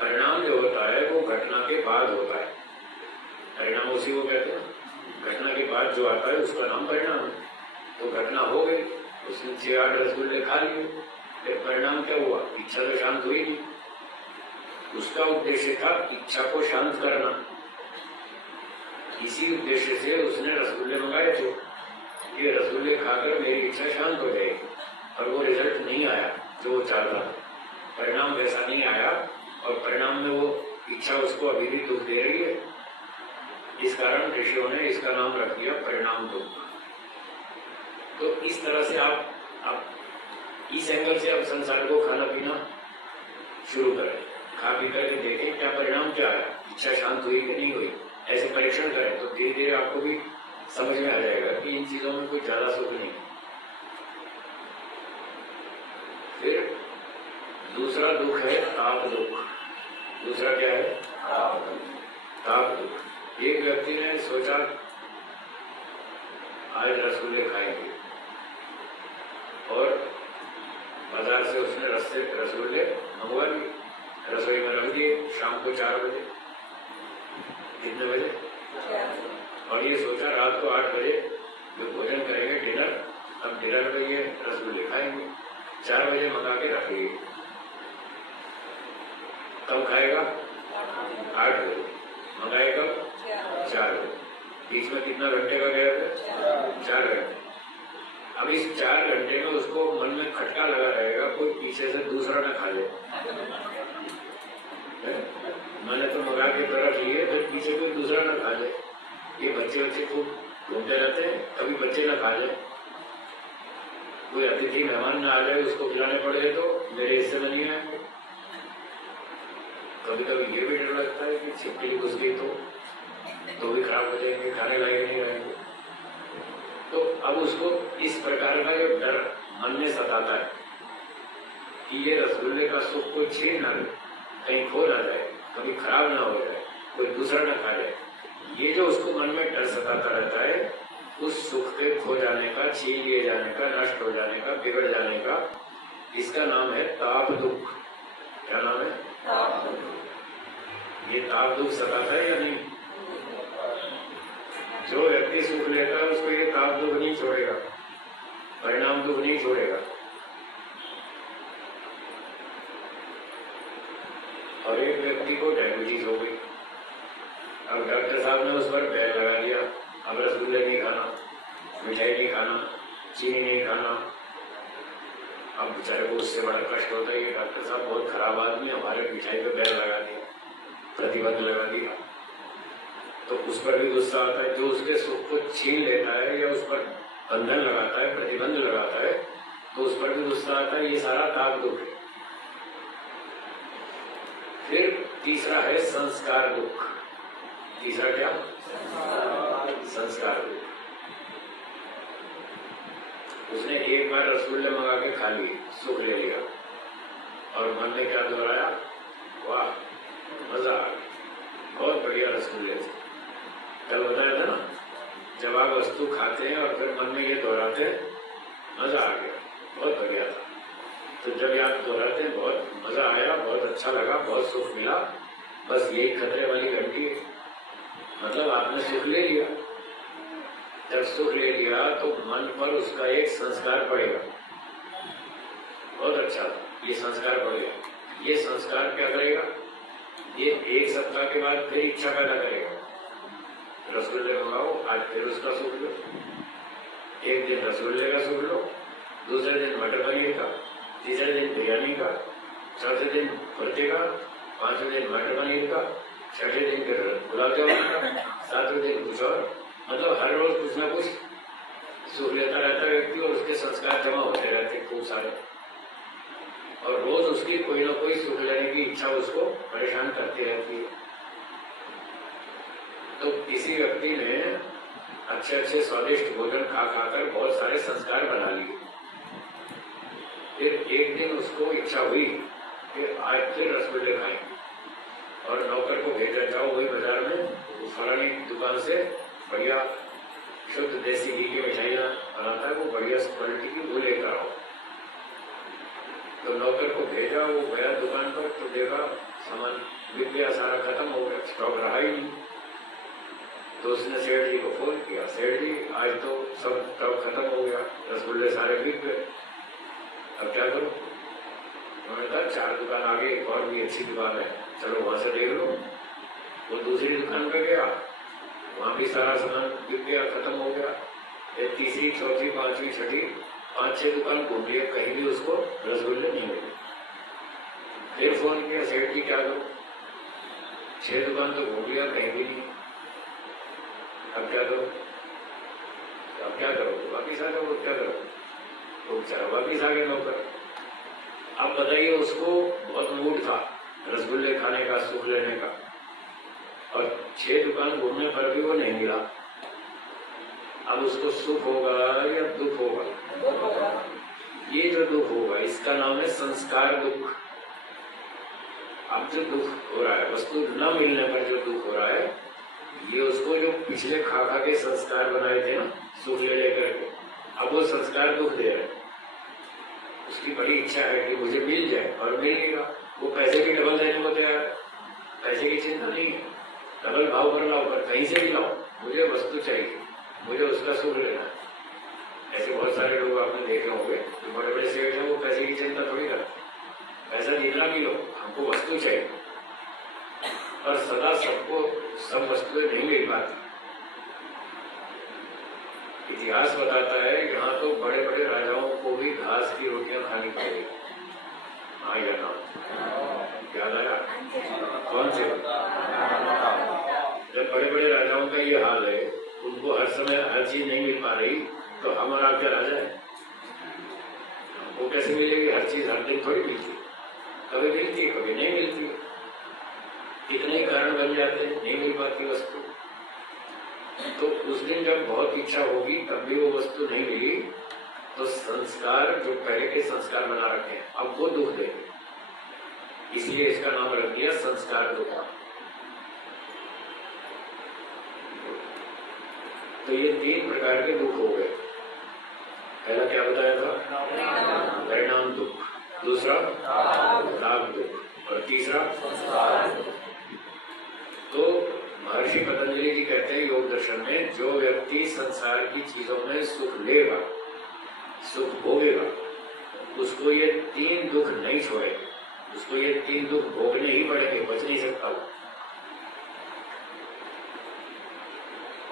परिणाम जो होता है वो घटना के बाद होता है, परिणाम उसी को कहते हैं, घटना के बाद जो आता है उसका नाम परिणाम है। तो घटना हो गई, उसने 6-8 रसगुल्ले खा लिए, फिर परिणाम क्या हुआ, इच्छा तो शांत हुई नहीं, उसका उद्देश्य था इच्छा को शांत करना, इसी उद्देश्य से उसने रसगुल्ले मंगाए थे, ये रसगुल्ले खाकर मेरी इच्छा शांत हो जाएगी, और वो रिजल्ट नहीं आया जो वो चाहता था, परिणाम वैसा नहीं आया, और परिणाम में वो इच्छा उसको अभी भी दुख दे रही है, इस कारण ऋषियों ने इसका नाम रख दिया परिणाम दुख। तो इस तरह से आप इस एंगल से आप संसार को खाना पीना शुरू करें, खा पी करके देखें क्या परिणाम क्या है, इच्छा शांत हुई कि नहीं हुई, ऐसे परीक्षण करें तो धीरे धीरे आपको भी समझ में आ जाएगा कि इन चीजों में कोई ज्यादा सुख नहीं। फिर दूसरा दुख है ताप दुख। दूसरा क्या है? ताप दुख। एक व्यक्ति ने सोचा आज रसगुल्ले खाएंगे, और बाजार से उसने रसगुल्ले मंगवा लिए, रसोई में रख दिए, शाम को 4 बजे, कितने बजे? और ये सोचा रात को 8 बजे जो भोजन करेंगे डिनर, अब डिनर में ये रसगुल्ले खाएंगे, 4 बजे मंगा के रखिए, कब खाएगा? 8 बजे, मंगाएगा 4 बजे, बीच में कितना घंटे का गया था? 4 घंटे। अब इस 4 घंटे में उसको मन में खटका लगा रहेगा कोई पीछे से दूसरा न खा ले, मैंने तो मंगा के तो रख लिए, फिर पीछे कोई दूसरा न खा ले, ये बच्चे खूब घूमते रहते हैं, कभी बच्चे न खा जाए, कोई अतिथि मेहमान न आ जाए उसको खिलाने पड़े तो मेरे हिस्से में नहीं आएंगे। कभी कभी ये भी डर लगता है कि छिपकली घुस गई तो भी खराब हो जाएंगे, खाने लायक नहीं रहेंगे। तो अब उसको इस प्रकार का जो डर मन में सताता है कि ये रसगुल्ले का सुख कोई छीन न ले, कहीं खो ना जाए, कभी खराब ना हो जाए, कोई दूसरा ना खा जाए, ये जो उसको मन में डर सताता रहता है, उस सुख के खो जाने का, छीन लिए जाने का, नष्ट हो जाने का, बिगड़ जाने का, इसका नाम है ताप दुख। क्या नाम है? ताप दुख। ये ताप दुख सताता है या नहीं? जो व्यक्ति सुख लेता है उसको ये ताप दुख नहीं छोड़ेगा, परिणाम दुख नहीं छोड़ेगा। और एक व्यक्ति को डायबिटीज हो गई, अब डॉक्टर साहब ने उस पर बैन लगा दिया, अब रसगुल्ले नहीं खाना, मिठाई नहीं खाना, चीनी नहीं खाना। अब बेचारे को उससे बड़ा कष्ट होता है कि डॉक्टर साहब बहुत खराब आदमी, हमारे मिठाई पे बैन लगा दिया, प्रतिबंध लगा दिया। तो उस पर भी गुस्सा आता है। जो उसके सुख को छीन लेता है या उस पर बंधन लगाता है, प्रतिबंध लगाता है, तो उस पर भी गुस्सा आता है। ये सारा ताप दुख है। फिर तीसरा है संस्कार दुख। तीसरा क्या? संस्कार दुख। उसने एक बार रसगुल्ले मंगा के खा लिए, सुख ले लिया, और मन ने क्या दोहराया? वाह, मजा आ गया, बहुत बढ़िया रसगुल्ले थे। कल बताया था ना, जब आप वस्तु खाते हैं और फिर मन में ये दोहराते हैं, मजा आ गया, बहुत बढ़िया था। तो जब आप दोहराते हैं बहुत मजा आया, बहुत अच्छा लगा, बहुत सुख मिला, बस यही खतरे वाली घंटी है। मतलब आपने सुख ले लिया। जब सुख ले लिया तो मन पर उसका एक संस्कार पड़ेगा, बहुत अच्छा, ये संस्कार पड़ेगा। ये संस्कार क्या करेगा? ये एक सप्ताह के बाद फिर इच्छा पैदा करेगा, रसगुल्ले मंगाओ, आज फिर उसका सुख लो। एक दिन रसगुल्ले का सुख लो, दूसरे दिन मटर पनीर का, तीसरे दिन बिरयानी का, चौथे दिन कुर्ते का, पांचवें दिन मटर पनीर का, छठे दिन फिर गुलाब जामुन का, सातवें दिन कुछ और। मतलब हर रोज कुछ ना कुछ सुख लेता रहता है व्यक्ति, और उसके संस्कार जमा होते रहते खूब सारे, और रोज उसकी कोई ना कोई सुख लेने की इच्छा उसको परेशान करती रहती है। तो किसी व्यक्ति ने अच्छे अच्छे स्वादिष्ट भोजन खा खाकर बहुत सारे संस्कार बना लिए। फिर एक दिन उसको इच्छा हुई कि आज फिर रसगुल्ले खाएंगे, और नौकर को भेजा, जाओ वही बाजार में फलानी दुकान से बढ़िया शुद्ध देसी घी की मिठाइयाँ बनाता है, वो बढ़िया क्वालिटी की, वो लेकर आओ। तो नौकर को भेजा, वो गया दुकान पर, तो देखा सामान बिक गया, सारा खत्म हो गया, स्टॉक रहा ही नहीं। तो उसने सेठ जी को फोन किया, सेठ जी आज तो सब स्टॉक खत्म हो गया, रसगुल्ले सारे बिक गए, अब क्या करूं? उन्होंने कहा 4 दुकान आगे एक और भी अच्छी दुकान है, चलो वहां से देख लो। वो दूसरी दुकान पे गया, वहां भी सारा सामान बिक गया, खत्म हो गया। एक तीसरी, चौथी, पांचवी, छठी, 5-6 दुकान घूम लिया, कहीं भी उसको रसगुल्ले नहीं मिले। फिर फोन किया, सेठ जी क्या करूं? 6 दुकान तो घूम लिया, कहीं भी नहीं, अब क्या करो? अब क्या करो? वापिस आ जाओ, क्या करो? तो बेचारा वापिस आ गया नौकर। अब बताइए, उसको बहुत मूड था रसगुल्ले खाने का, सुख लेने का, और 6 दुकान घूमने पर भी वो नहीं मिला। अब उसको सुख होगा या दुख होगा? ये जो दुख होगा इसका नाम है संस्कार दुख। अब जो दुख हो रहा है, वस्तु न मिलने पर जो दुख हो रहा है, ये उसको जो पिछले खा खा के संस्कार बनाए थे ना, सुख ले लेकर के, अब वो संस्कार दुख दे रहे हैं। उसकी बड़ी इच्छा है कि मुझे मिल जाए, और मिलेगा। वो पैसे भी डबल देने को तैयार है, पैसे की चिंता नहीं है, डबल भाव पर लाओ, पर कहीं से भी लाओ, मुझे वस्तु चाहिए, मुझे उसका सुख लेना है। ऐसे बहुत सारे लोग आपने देखे होंगे, जो बड़े बड़े सेठ हैं, वो पैसे की चिंता थोड़ी करते, पैसा जितना भी लो, हमको वस्तु चाहिए। और सदा सबको सब वस्तुएं नहीं मिल पाती। इतिहास बताता है यहाँ तो बड़े बड़े राजाओं को भी घास की रोटियां खानी पड़ी। हाँ या ना? याद आया? कौन से? जब बड़े बड़े राजाओं का ये हाल है, उनको हर समय हर चीज नहीं मिल पा रही, तो हम और आपके राजा है, वो कैसे मिलेगी? हर चीज हर दिन थोड़ी मिलती, कभी मिलती है, कभी नहीं मिलती। कितने कारण बन जाते हैं, नहीं मिल पाती वस्तु। तो उस दिन जब बहुत इच्छा होगी तब भी वो वस्तु नहीं मिली, तो संस्कार जो पहले के संस्कार बना रखे हैं, अब वो दुख देंगे। इसलिए इसका नाम रख दिया संस्कार दुख। तो ये 3 प्रकार के दुख हो गए। पहला क्या बताया था? परिणाम दुख, दूसरा राग दुख, और तीसरा पतंजलि जी कहते हैं योग दर्शन में, जो व्यक्ति संसार की चीजों में सुख लेगा, सुख भोगेगा, उसको ये 3 दुख नहीं छोड़ेंगे, उसको ये 3 दुख भोगने ही पड़ेंगे, बच नहीं सकता वो।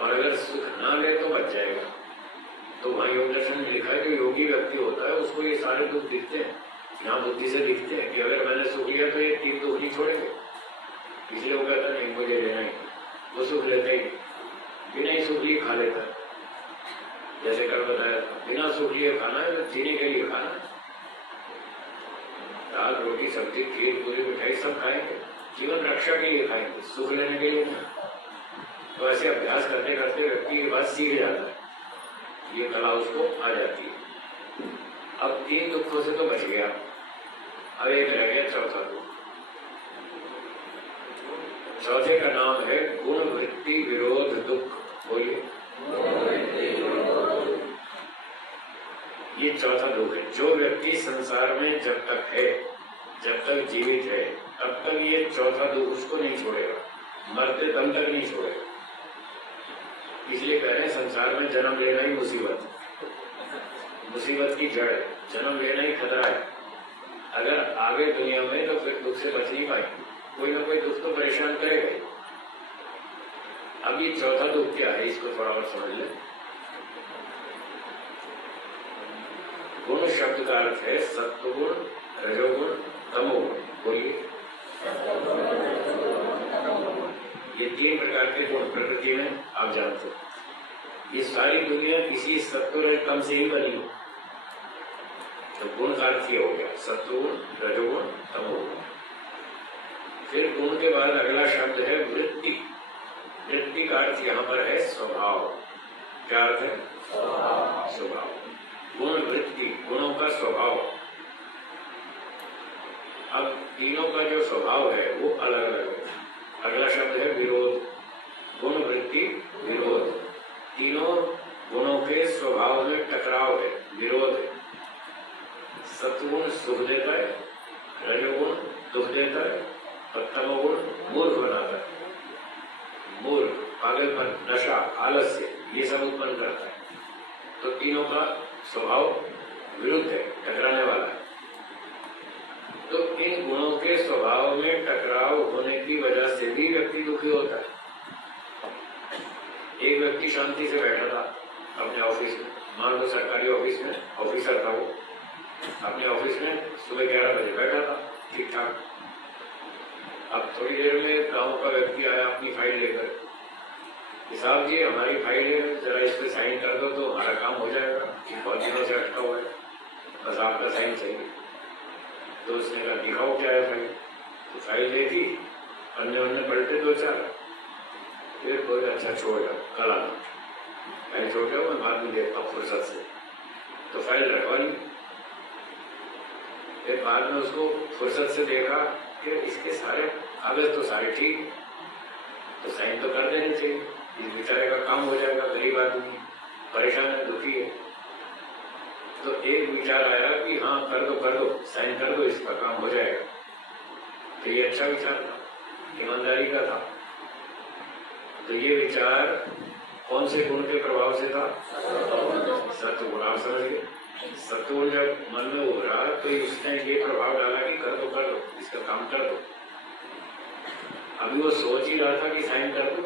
और अगर सुख ना ले तो बच जाएगा। तो वहां योग दर्शन में लिखा है, जो योगी व्यक्ति होता है उसको ये सारे दुख दिखते हैं, यहाँ बुद्धि से दिखते हैं कि अगर मैंने सुख लिया तो ये 3 दुख नहीं छोड़ेंगे। इसलिए वो कहता नहीं मुझे लेना ही, वो सुख लेते ही बिना ही सुख लिए खा लेता है। जैसे कल बताया था, बिना सुख लिए खाना है तो जीने के लिए खाना है। दाल रोटी सब्जी खीर पूरी मिठाई सब खाएंगे, जीवन रक्षा के लिए खाएंगे, सुख लेने के लिए नहीं। तो ऐसे अभ्यास करते करते व्यक्ति ये बात सीख जाता है, ये कला उसको आ जाती है। अब 3 दुखों से तो बच गया, अब एक रह गया चौथा दुख। चौथे का नाम है गुण वृत्ति विरोध दुख। बोलिए, ये चौथा दुख है। जो व्यक्ति संसार में जब तक है, जब तक जीवित है, तब तक ये चौथा दुख उसको नहीं छोड़ेगा, मरते दम तक नहीं छोड़ेगा। इसलिए कह रहे हैं संसार में जन्म लेना ही मुसीबत, मुसीबत की जड़ है, जन्म लेना ही खतरा है। अगर आगे दुनिया में तो फिर दुख से बच नहीं पाएंगे, कोई ना कोई दुख तो परेशान करेगा। अब ये चौथा दुख क्या है, इसको थोड़ा और समझ लें। गुण शब्द का अर्थ है सत्वगुण, रजोगुण, तमोगुण। बोलिए, ये 3 प्रकार के गुण प्रकृति में आप जानते हो। ये सारी दुनिया किसी सत्व तम से ही बनी हो। तो गुण का अर्थ ये हो गया सत्वगुण, रजोगुण, तमोगुण। फिर गुण के बाद अगला शब्द है वृत्ति। वृत्ति का अर्थ यहाँ पर है स्वभाव। क्या अर्थ है? स्वभाव। गुण वृत्ति, गुणों का स्वभाव। अब तीनों का जो स्वभाव है वो अलग अलग है। अगला शब्द है विरोध। गुण वृत्ति विरोध, तीनों गुणों के स्वभाव में टकराव है, विरोध है। सत्वगुण सुख देता है, रजोगुण दुख देता है, और तमोगुण मूर्ख बनाता है। मूर्ख, पागलपन, नशा, आलस्य, ये सब उत्पन्न करता है। तो तीनों का स्वभाव विरुद्ध है, टकराने वाला है। तो इन गुणों के स्वभाव में टकराव होने की वजह से भी व्यक्ति दुखी होता है। एक व्यक्ति शांति से बैठा था अपने ऑफिस में, मान लो सरकारी ऑफिस में ऑफिसर था, वो अपने ऑफिस में सुबह 11 बजे बैठा था ठीक ठाक। अब थोड़ी देर में गांव का व्यक्ति आया अपनी फाइल लेकर, साहब जी हमारी फाइल है, जरा इस पे साइन कर दो तो हमारा काम हो जाएगा, बहुत दिनों से अटका हुआ है, बस आपका साइन चाहिए। तो उसने कहा दिखाओ क्या है फाइल। तो फाइल देखी, अन्य पलटे 2-4, फिर कोई अच्छा छोड़ जाओ, कल आना, फाइल छोड़ जाओ, मैं बाद में देखता हूँ फुर्सत से। तो फाइल रखवा ली। फिर बाद में उसको फुर्सत से देखा कि इसके सारे कागज तो सारे ठीक, तो साइन तो कर देने चाहिए, इस बेचारे का काम हो जाएगा, गरीब आदमी परेशान है, दुखी है। तो एक विचार आया कि हाँ कर दो, साइन कर दो, इसका काम हो जाएगा। तो ये अच्छा विचार था, ईमानदारी का था। तो ये विचार कौन से गुण के प्रभाव से था? सत्वगुण। आप समझ गए? सत्वगुण जब मन में उभरा तो इसने ये प्रभाव डाला कि कर दो, इसका काम कर दो। अभी वो सोच ही रहा था कि साइन कर दो,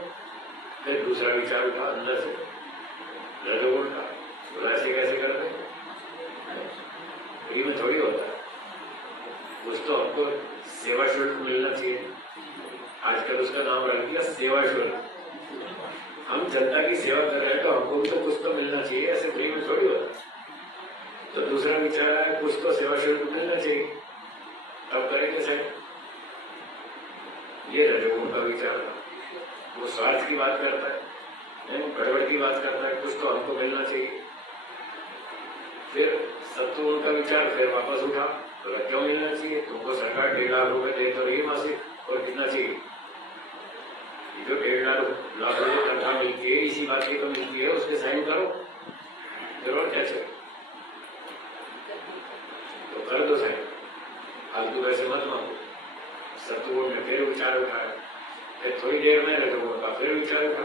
फिर दूसरा विचार उठा अंदर से, रजोगुण का, बोला ऐसे कैसे कर दे, फ्री में थोड़ी होता है, कुछ तो हमको सेवा शुल्क मिलना चाहिए। आजकल उसका नाम रख दिया सेवा शुल्क। हम जनता की सेवा कर रहे हैं तो हमको भी तो कुछ तो मिलना चाहिए, ऐसे फ्री में थोड़ी होता। तो दूसरा विचार है कुछ तो सेवा शुल्क मिलना चाहिए, तब करेंगे सही। ये रजोगुण का विचार था, वो स्वार्थ की बात करता है, गड़बड़ की बात करता है, कुछ तो हमको मिलना चाहिए। फिर सत्वगुण का विचार फिर वापस उठा, तो क्यों मिलना चाहिए, तुमको सरकार 1.5 लाख रुपए दे तो रही है मासिक, और कितना चाहिए? जो 1.5 लाख रुपए तनख्वाह मिलती है, इसी बात की तो मिलती है, उसके साइन करो, फिर और क्या चाहिए? तो कर दो साइन, फालतू वैसे मत मांगो। सत्वगुण ने फिर विचार उठाया, फिर थोड़ी देर में रजोगुण का फिर विचार उठा,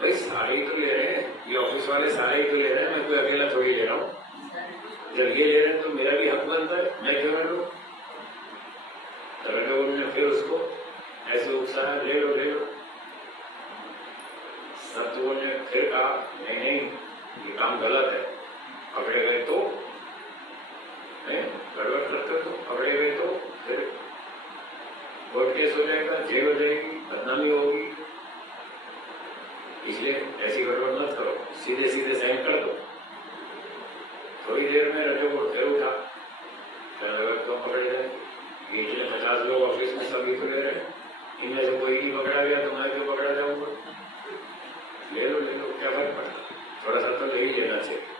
भाई सारे ही तो ले रहे हैं, ये ऑफिस वाले सारे ही तो ले रहे हैं, मैं कोई अकेला थोड़ी ले रहा हूँ। जब ये ले रहे हैं तो मेरा भी हक बनता है, मैं क्यों न लूं? तो रजोगुण ने फिर उसको ऐसे उत्साह, ले लो ले लो। सत्वगुण ने फिर कहा नहीं नहीं, ये काम गलत है, पकड़े गए तो गड़बड़ करते तो पकड़े गए तो फिर कोर्ट केस हो जाएगा, जेल हो जाएगी, बदनामी होगी, इसलिए ऐसी गड़बड़ मत करो, सीधे सीधे साइन कर दो। थोड़ी देर में रजोगुण फिर उठा, क्यों पकड़े जाएंगे, इतने 50 लोग ऑफिस में सभी तो ले रहे हैं, इनमें से कोई नहीं पकड़ा गया तो मैं क्यों पकड़ा जाऊंगा? ले लो, क्या फर्क पड़ता, थोड़ा सा तो ले ही लेना चाहिए।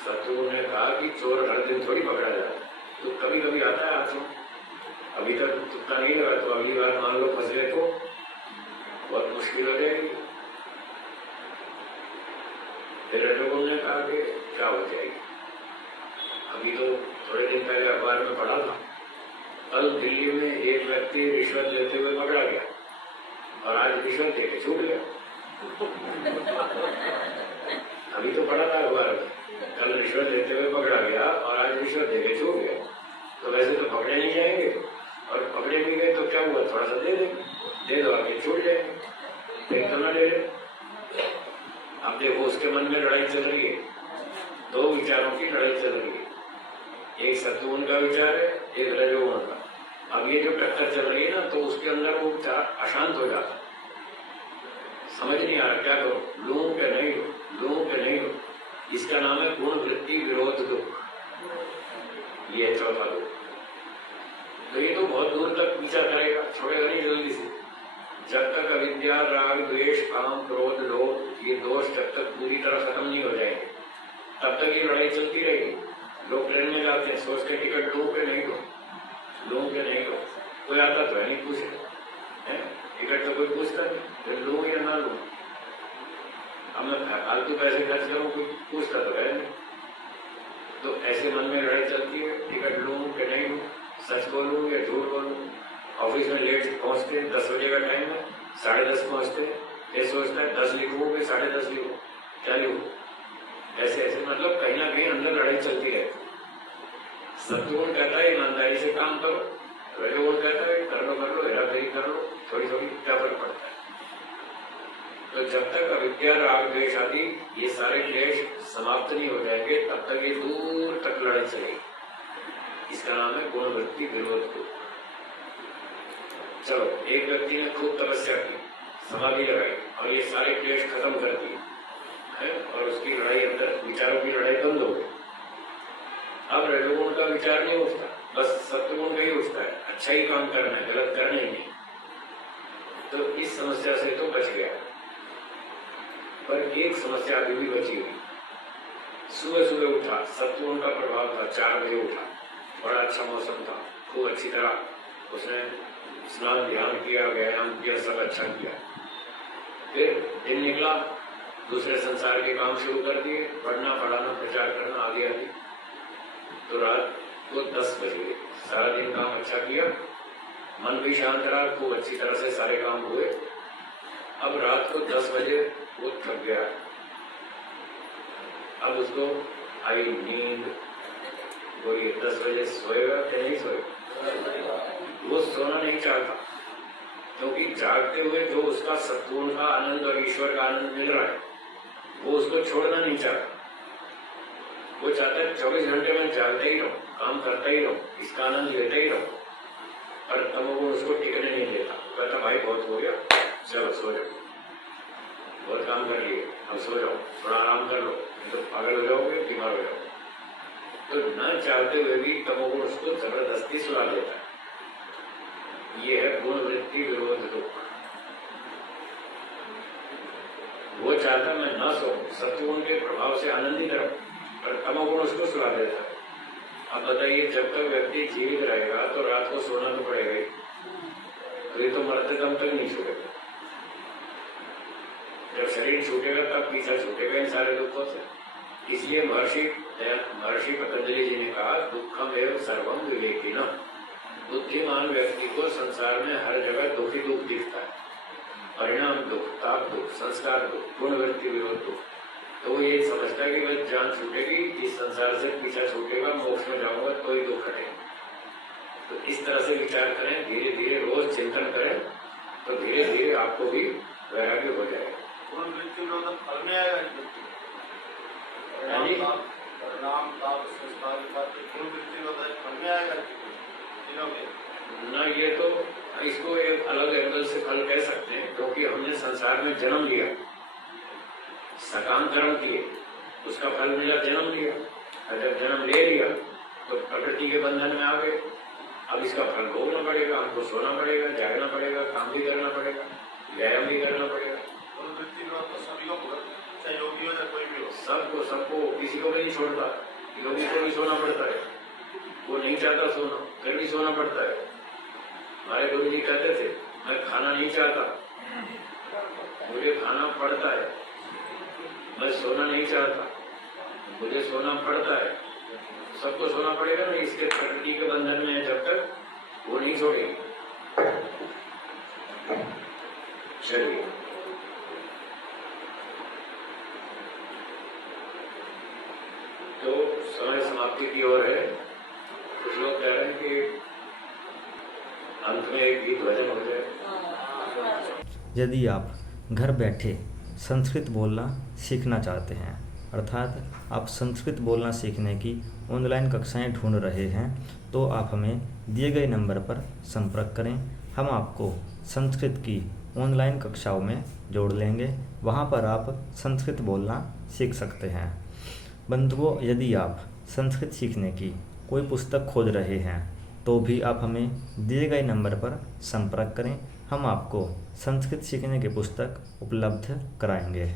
सत्वगुण ने कहा कि चोर हर दिन थोड़ी पकड़ा जाता, तो कभी कभी आता है हाथ में, अभी तक तुक्का नहीं लगा तो अगली बार मान लो फंस गए तो बहुत मुश्किल हो जाएगी। फिर रजोगुण ने कहा कि क्या हो जाएगी, अभी तो थोड़े दिन पहले अखबार में पढ़ा था, कल दिल्ली में एक व्यक्ति रिश्वत लेते हुए पकड़ा गया और आज रिश्वत देके छूट गया। अभी तो पढ़ा था अखबार में, कल रिश्वत लेते हुए पकड़ा गया और आज रिश्वत देके छूट गया। तो वैसे तो पकड़े नहीं जाएंगे, और पकड़े भी गए तो क्या हुआ, थोड़ा सा दे देंगे, दे दो आगे छूट जाएंगे, फिर तो ना ले ले। अब देखो उसके मन में लड़ाई चल रही है, दो विचारों की लड़ाई चल रही है, एक सत्वगुण का विचार है, एक रजोगुण का। अब ये जो टक्कर चल रही है ना, तो उसके अंदर वो विचार अशांत हो जाता, समझ नहीं आ रहा क्या करो, लूं क्या नहीं लो, लूं क्या नहीं लो। इसका नाम है गुण वृत्ति विरोध दुख, ये है चौथा दुख। तो ये तो बहुत दूर तक विचार करेगा, छोड़ेगा नहीं जल्दी से। जब तक अविद्या, राग, द्वेष, काम, क्रोध, लोभ, ये दोष जब तक पूरी तरह खत्म नहीं हो जाएंगे, तब तक ये लड़ाई चलती रहेगी। लोग ट्रेन में जाते हैं, सोचते टिकट लूं के नहीं लो, लूं के नहीं लो, कोई आता तो है नहीं पूछे, टिकट तो कोई पूछता नहीं, फिर लूं या ना लूं, अब मैं फालतू पैसे खर्च करूं, कोई पूछता तो है नहीं। तो ऐसे मन में लड़ाई चलती है, टिकट लूं कि नहीं लूं, सच बोलूं या झूठ बोलूं। ऑफिस में लेट पहुंचते, 10 बजे का टाइम है, 10:30 पहुंचते, ये सोचता है 10 लिखूं कि 10:30 लिखूं, क्या लिखूं, ऐसे ऐसे मतलब कहीं ना कहीं अंदर लड़ाई चलती रहती। सत्वगुण कहता है ईमानदारी से काम करो, रजोगुण कहता है कर लो, हेरा फेरी कर लो, थोड़ी थोड़ी क्या फर्क पड़ता है। तो जब तक अविद्या, राग, द्वेष आदि ये सारे क्लेश समाप्त नहीं हो जाएंगे, तब तक ये दूर तक लड़ाई चलेगी। इसका नाम है गुण वृत्ति विरोध दुख। चलो, एक व्यक्ति ने खूब तपस्या की, समाधि लगाई और ये सारे क्लेश खत्म कर दिए और उसकी लड़ाई अंदर, विचारों की लड़ाई बंद हो गई। अब रजोगुण का विचार नहीं उठता, बस सत्वगुण का ही उठता है, अच्छा ही काम करना है, गलत करना ही नहीं। तो इस समस्या से तो बच गया, पर एक समस्या अभी भी बची हुई। सुबह सुबह उठा, सत्वगुण का प्रभाव था, 4 बजे उठा, बड़ा अच्छा मौसम था, खूब अच्छी तरह उसने स्नान ध्यान किया, व्यायाम किया, सब अच्छा किया। फिर दिन निकला, दूसरे संसार के काम शुरू कर दिए, पढ़ना, पढ़ाना, प्रचार करना आदि आदि। तो रात को 10 बजे सारा दिन काम अच्छा किया, मन भी शांत रहा, खूब अच्छी तरह से सारे काम हुए। अब रात को 10 बजे वो थक गया, अब उसको आई नींद, वो ये 10 बजे सोएगा या नहीं सोएगा, वो सोना नहीं चाहता, क्योंकि जागते हुए जो उसका सत्वगुण का आनंद और ईश्वर का आनंद मिल रहा है, वो उसको छोड़ना नहीं चाहता। वो चाहता है 24 घंटे में जागते ही रहो, काम करता ही रहो, इसका आनंद लेते ही रहो, पर तब वो उसको टिकने नहीं देता। कहता भाई बहुत हो गया, चलो सो जाओ, बहुत काम कर लिए, अब सो जाओ, थोड़ा आराम कर लो, तो पागल हो जाओगे, बीमार हो जाओगे। तो न चाहते हुए भी तमोगुण उसको जबरदस्ती सुला देता है। ये है गुण वृत्ति विरोध दुख। वो चाहता मैं न सोऊं, सत्वगुण के प्रभाव से आनंदित रहूं, पर तमोगुण उसको सुला देता है। अब बताइए, जब तक व्यक्ति जीवित रहेगा तो रात को सोना तो पड़ेगा ही, तो ये तो मरते दम तक नहीं छूटेगा। जब शरीर छूटेगा तब पीछा छूटेगा इन सारे दुखों से। इसलिए महर्षि पतंजलि जी ने कहा दुखम एवं सर्वम विवेकिनः, बुद्धिमान व्यक्ति को संसार में हर जगह दुख ही दुख दिखता है। परिणाम दुख, ताप दुख, संस्कार दुख, गुण वृत्ति विरोध दुख। तो वो ये समझता है कि भाई जान छूटेगी, इस संसार से पीछा छूटेगा, मोक्ष में जाऊंगा तो ही दुख हटेगा। तो इस तरह से विचार करें, धीरे धीरे रोज चिंतन करें, तो धीरे धीरे आपको भी वैराग्य हो जाएगा। गुण वृत्ति विरोध फल में आएगा। परिणाम ताप संस्कार गुण वृत्ति विरोध फल में आएगा तीनों के ना। ये तो इसको एक अलग एंगल से फल कह सकते हैं, क्योंकि हमने संसार में जन्म लिया, सकाम कर्म किए, उसका फल मिला, जन्म लिया। और जब जन्म ले लिया तो प्रकृति के बंधन में आ गए। अब इसका फल भोगना पड़ेगा, हमको सोना पड़ेगा, जागना पड़ेगा, काम भी करना पड़ेगा, व्यायाम भी करना पड़ेगा। गुण वृत्ति विरोध तो सभी को, चाहे योगी हो या कोई भी हो, सबको किसी को भी नहीं छोड़ता। योगी को भी सोना पड़ता है, वो नहीं चाहता सोना, फिर भी सोना पड़ता है। हमारे गुरु जी कहते थे, मैं खाना नहीं चाहता, मुझे खाना पड़ता है। मैं सोना नहीं चाहता, मुझे सोना पड़ता है। सबको सोना पड़ेगा ना, इसके प्रकृति के बंधन में है, जब तक वो नहीं छोड़ेगी। चलिए, तो समय समाप्ति की ओर है। कुछ लोग कह रहे हैं कि अंत में एक गीत भजन हो जाए। यदि आप घर बैठे संस्कृत बोलना सीखना चाहते हैं, अर्थात आप संस्कृत बोलना सीखने की ऑनलाइन कक्षाएं ढूंढ रहे हैं, तो आप हमें दिए गए नंबर पर संपर्क करें। हम आपको संस्कृत की ऑनलाइन कक्षाओं में जोड़ लेंगे। वहां पर आप संस्कृत बोलना सीख सकते हैं। बंधुओं, यदि आप संस्कृत सीखने की कोई पुस्तक खोज रहे हैं तो भी आप हमें दिए गए नंबर पर संपर्क करें। हम आपको संस्कृत सीखने की पुस्तक उपलब्ध कराएंगे।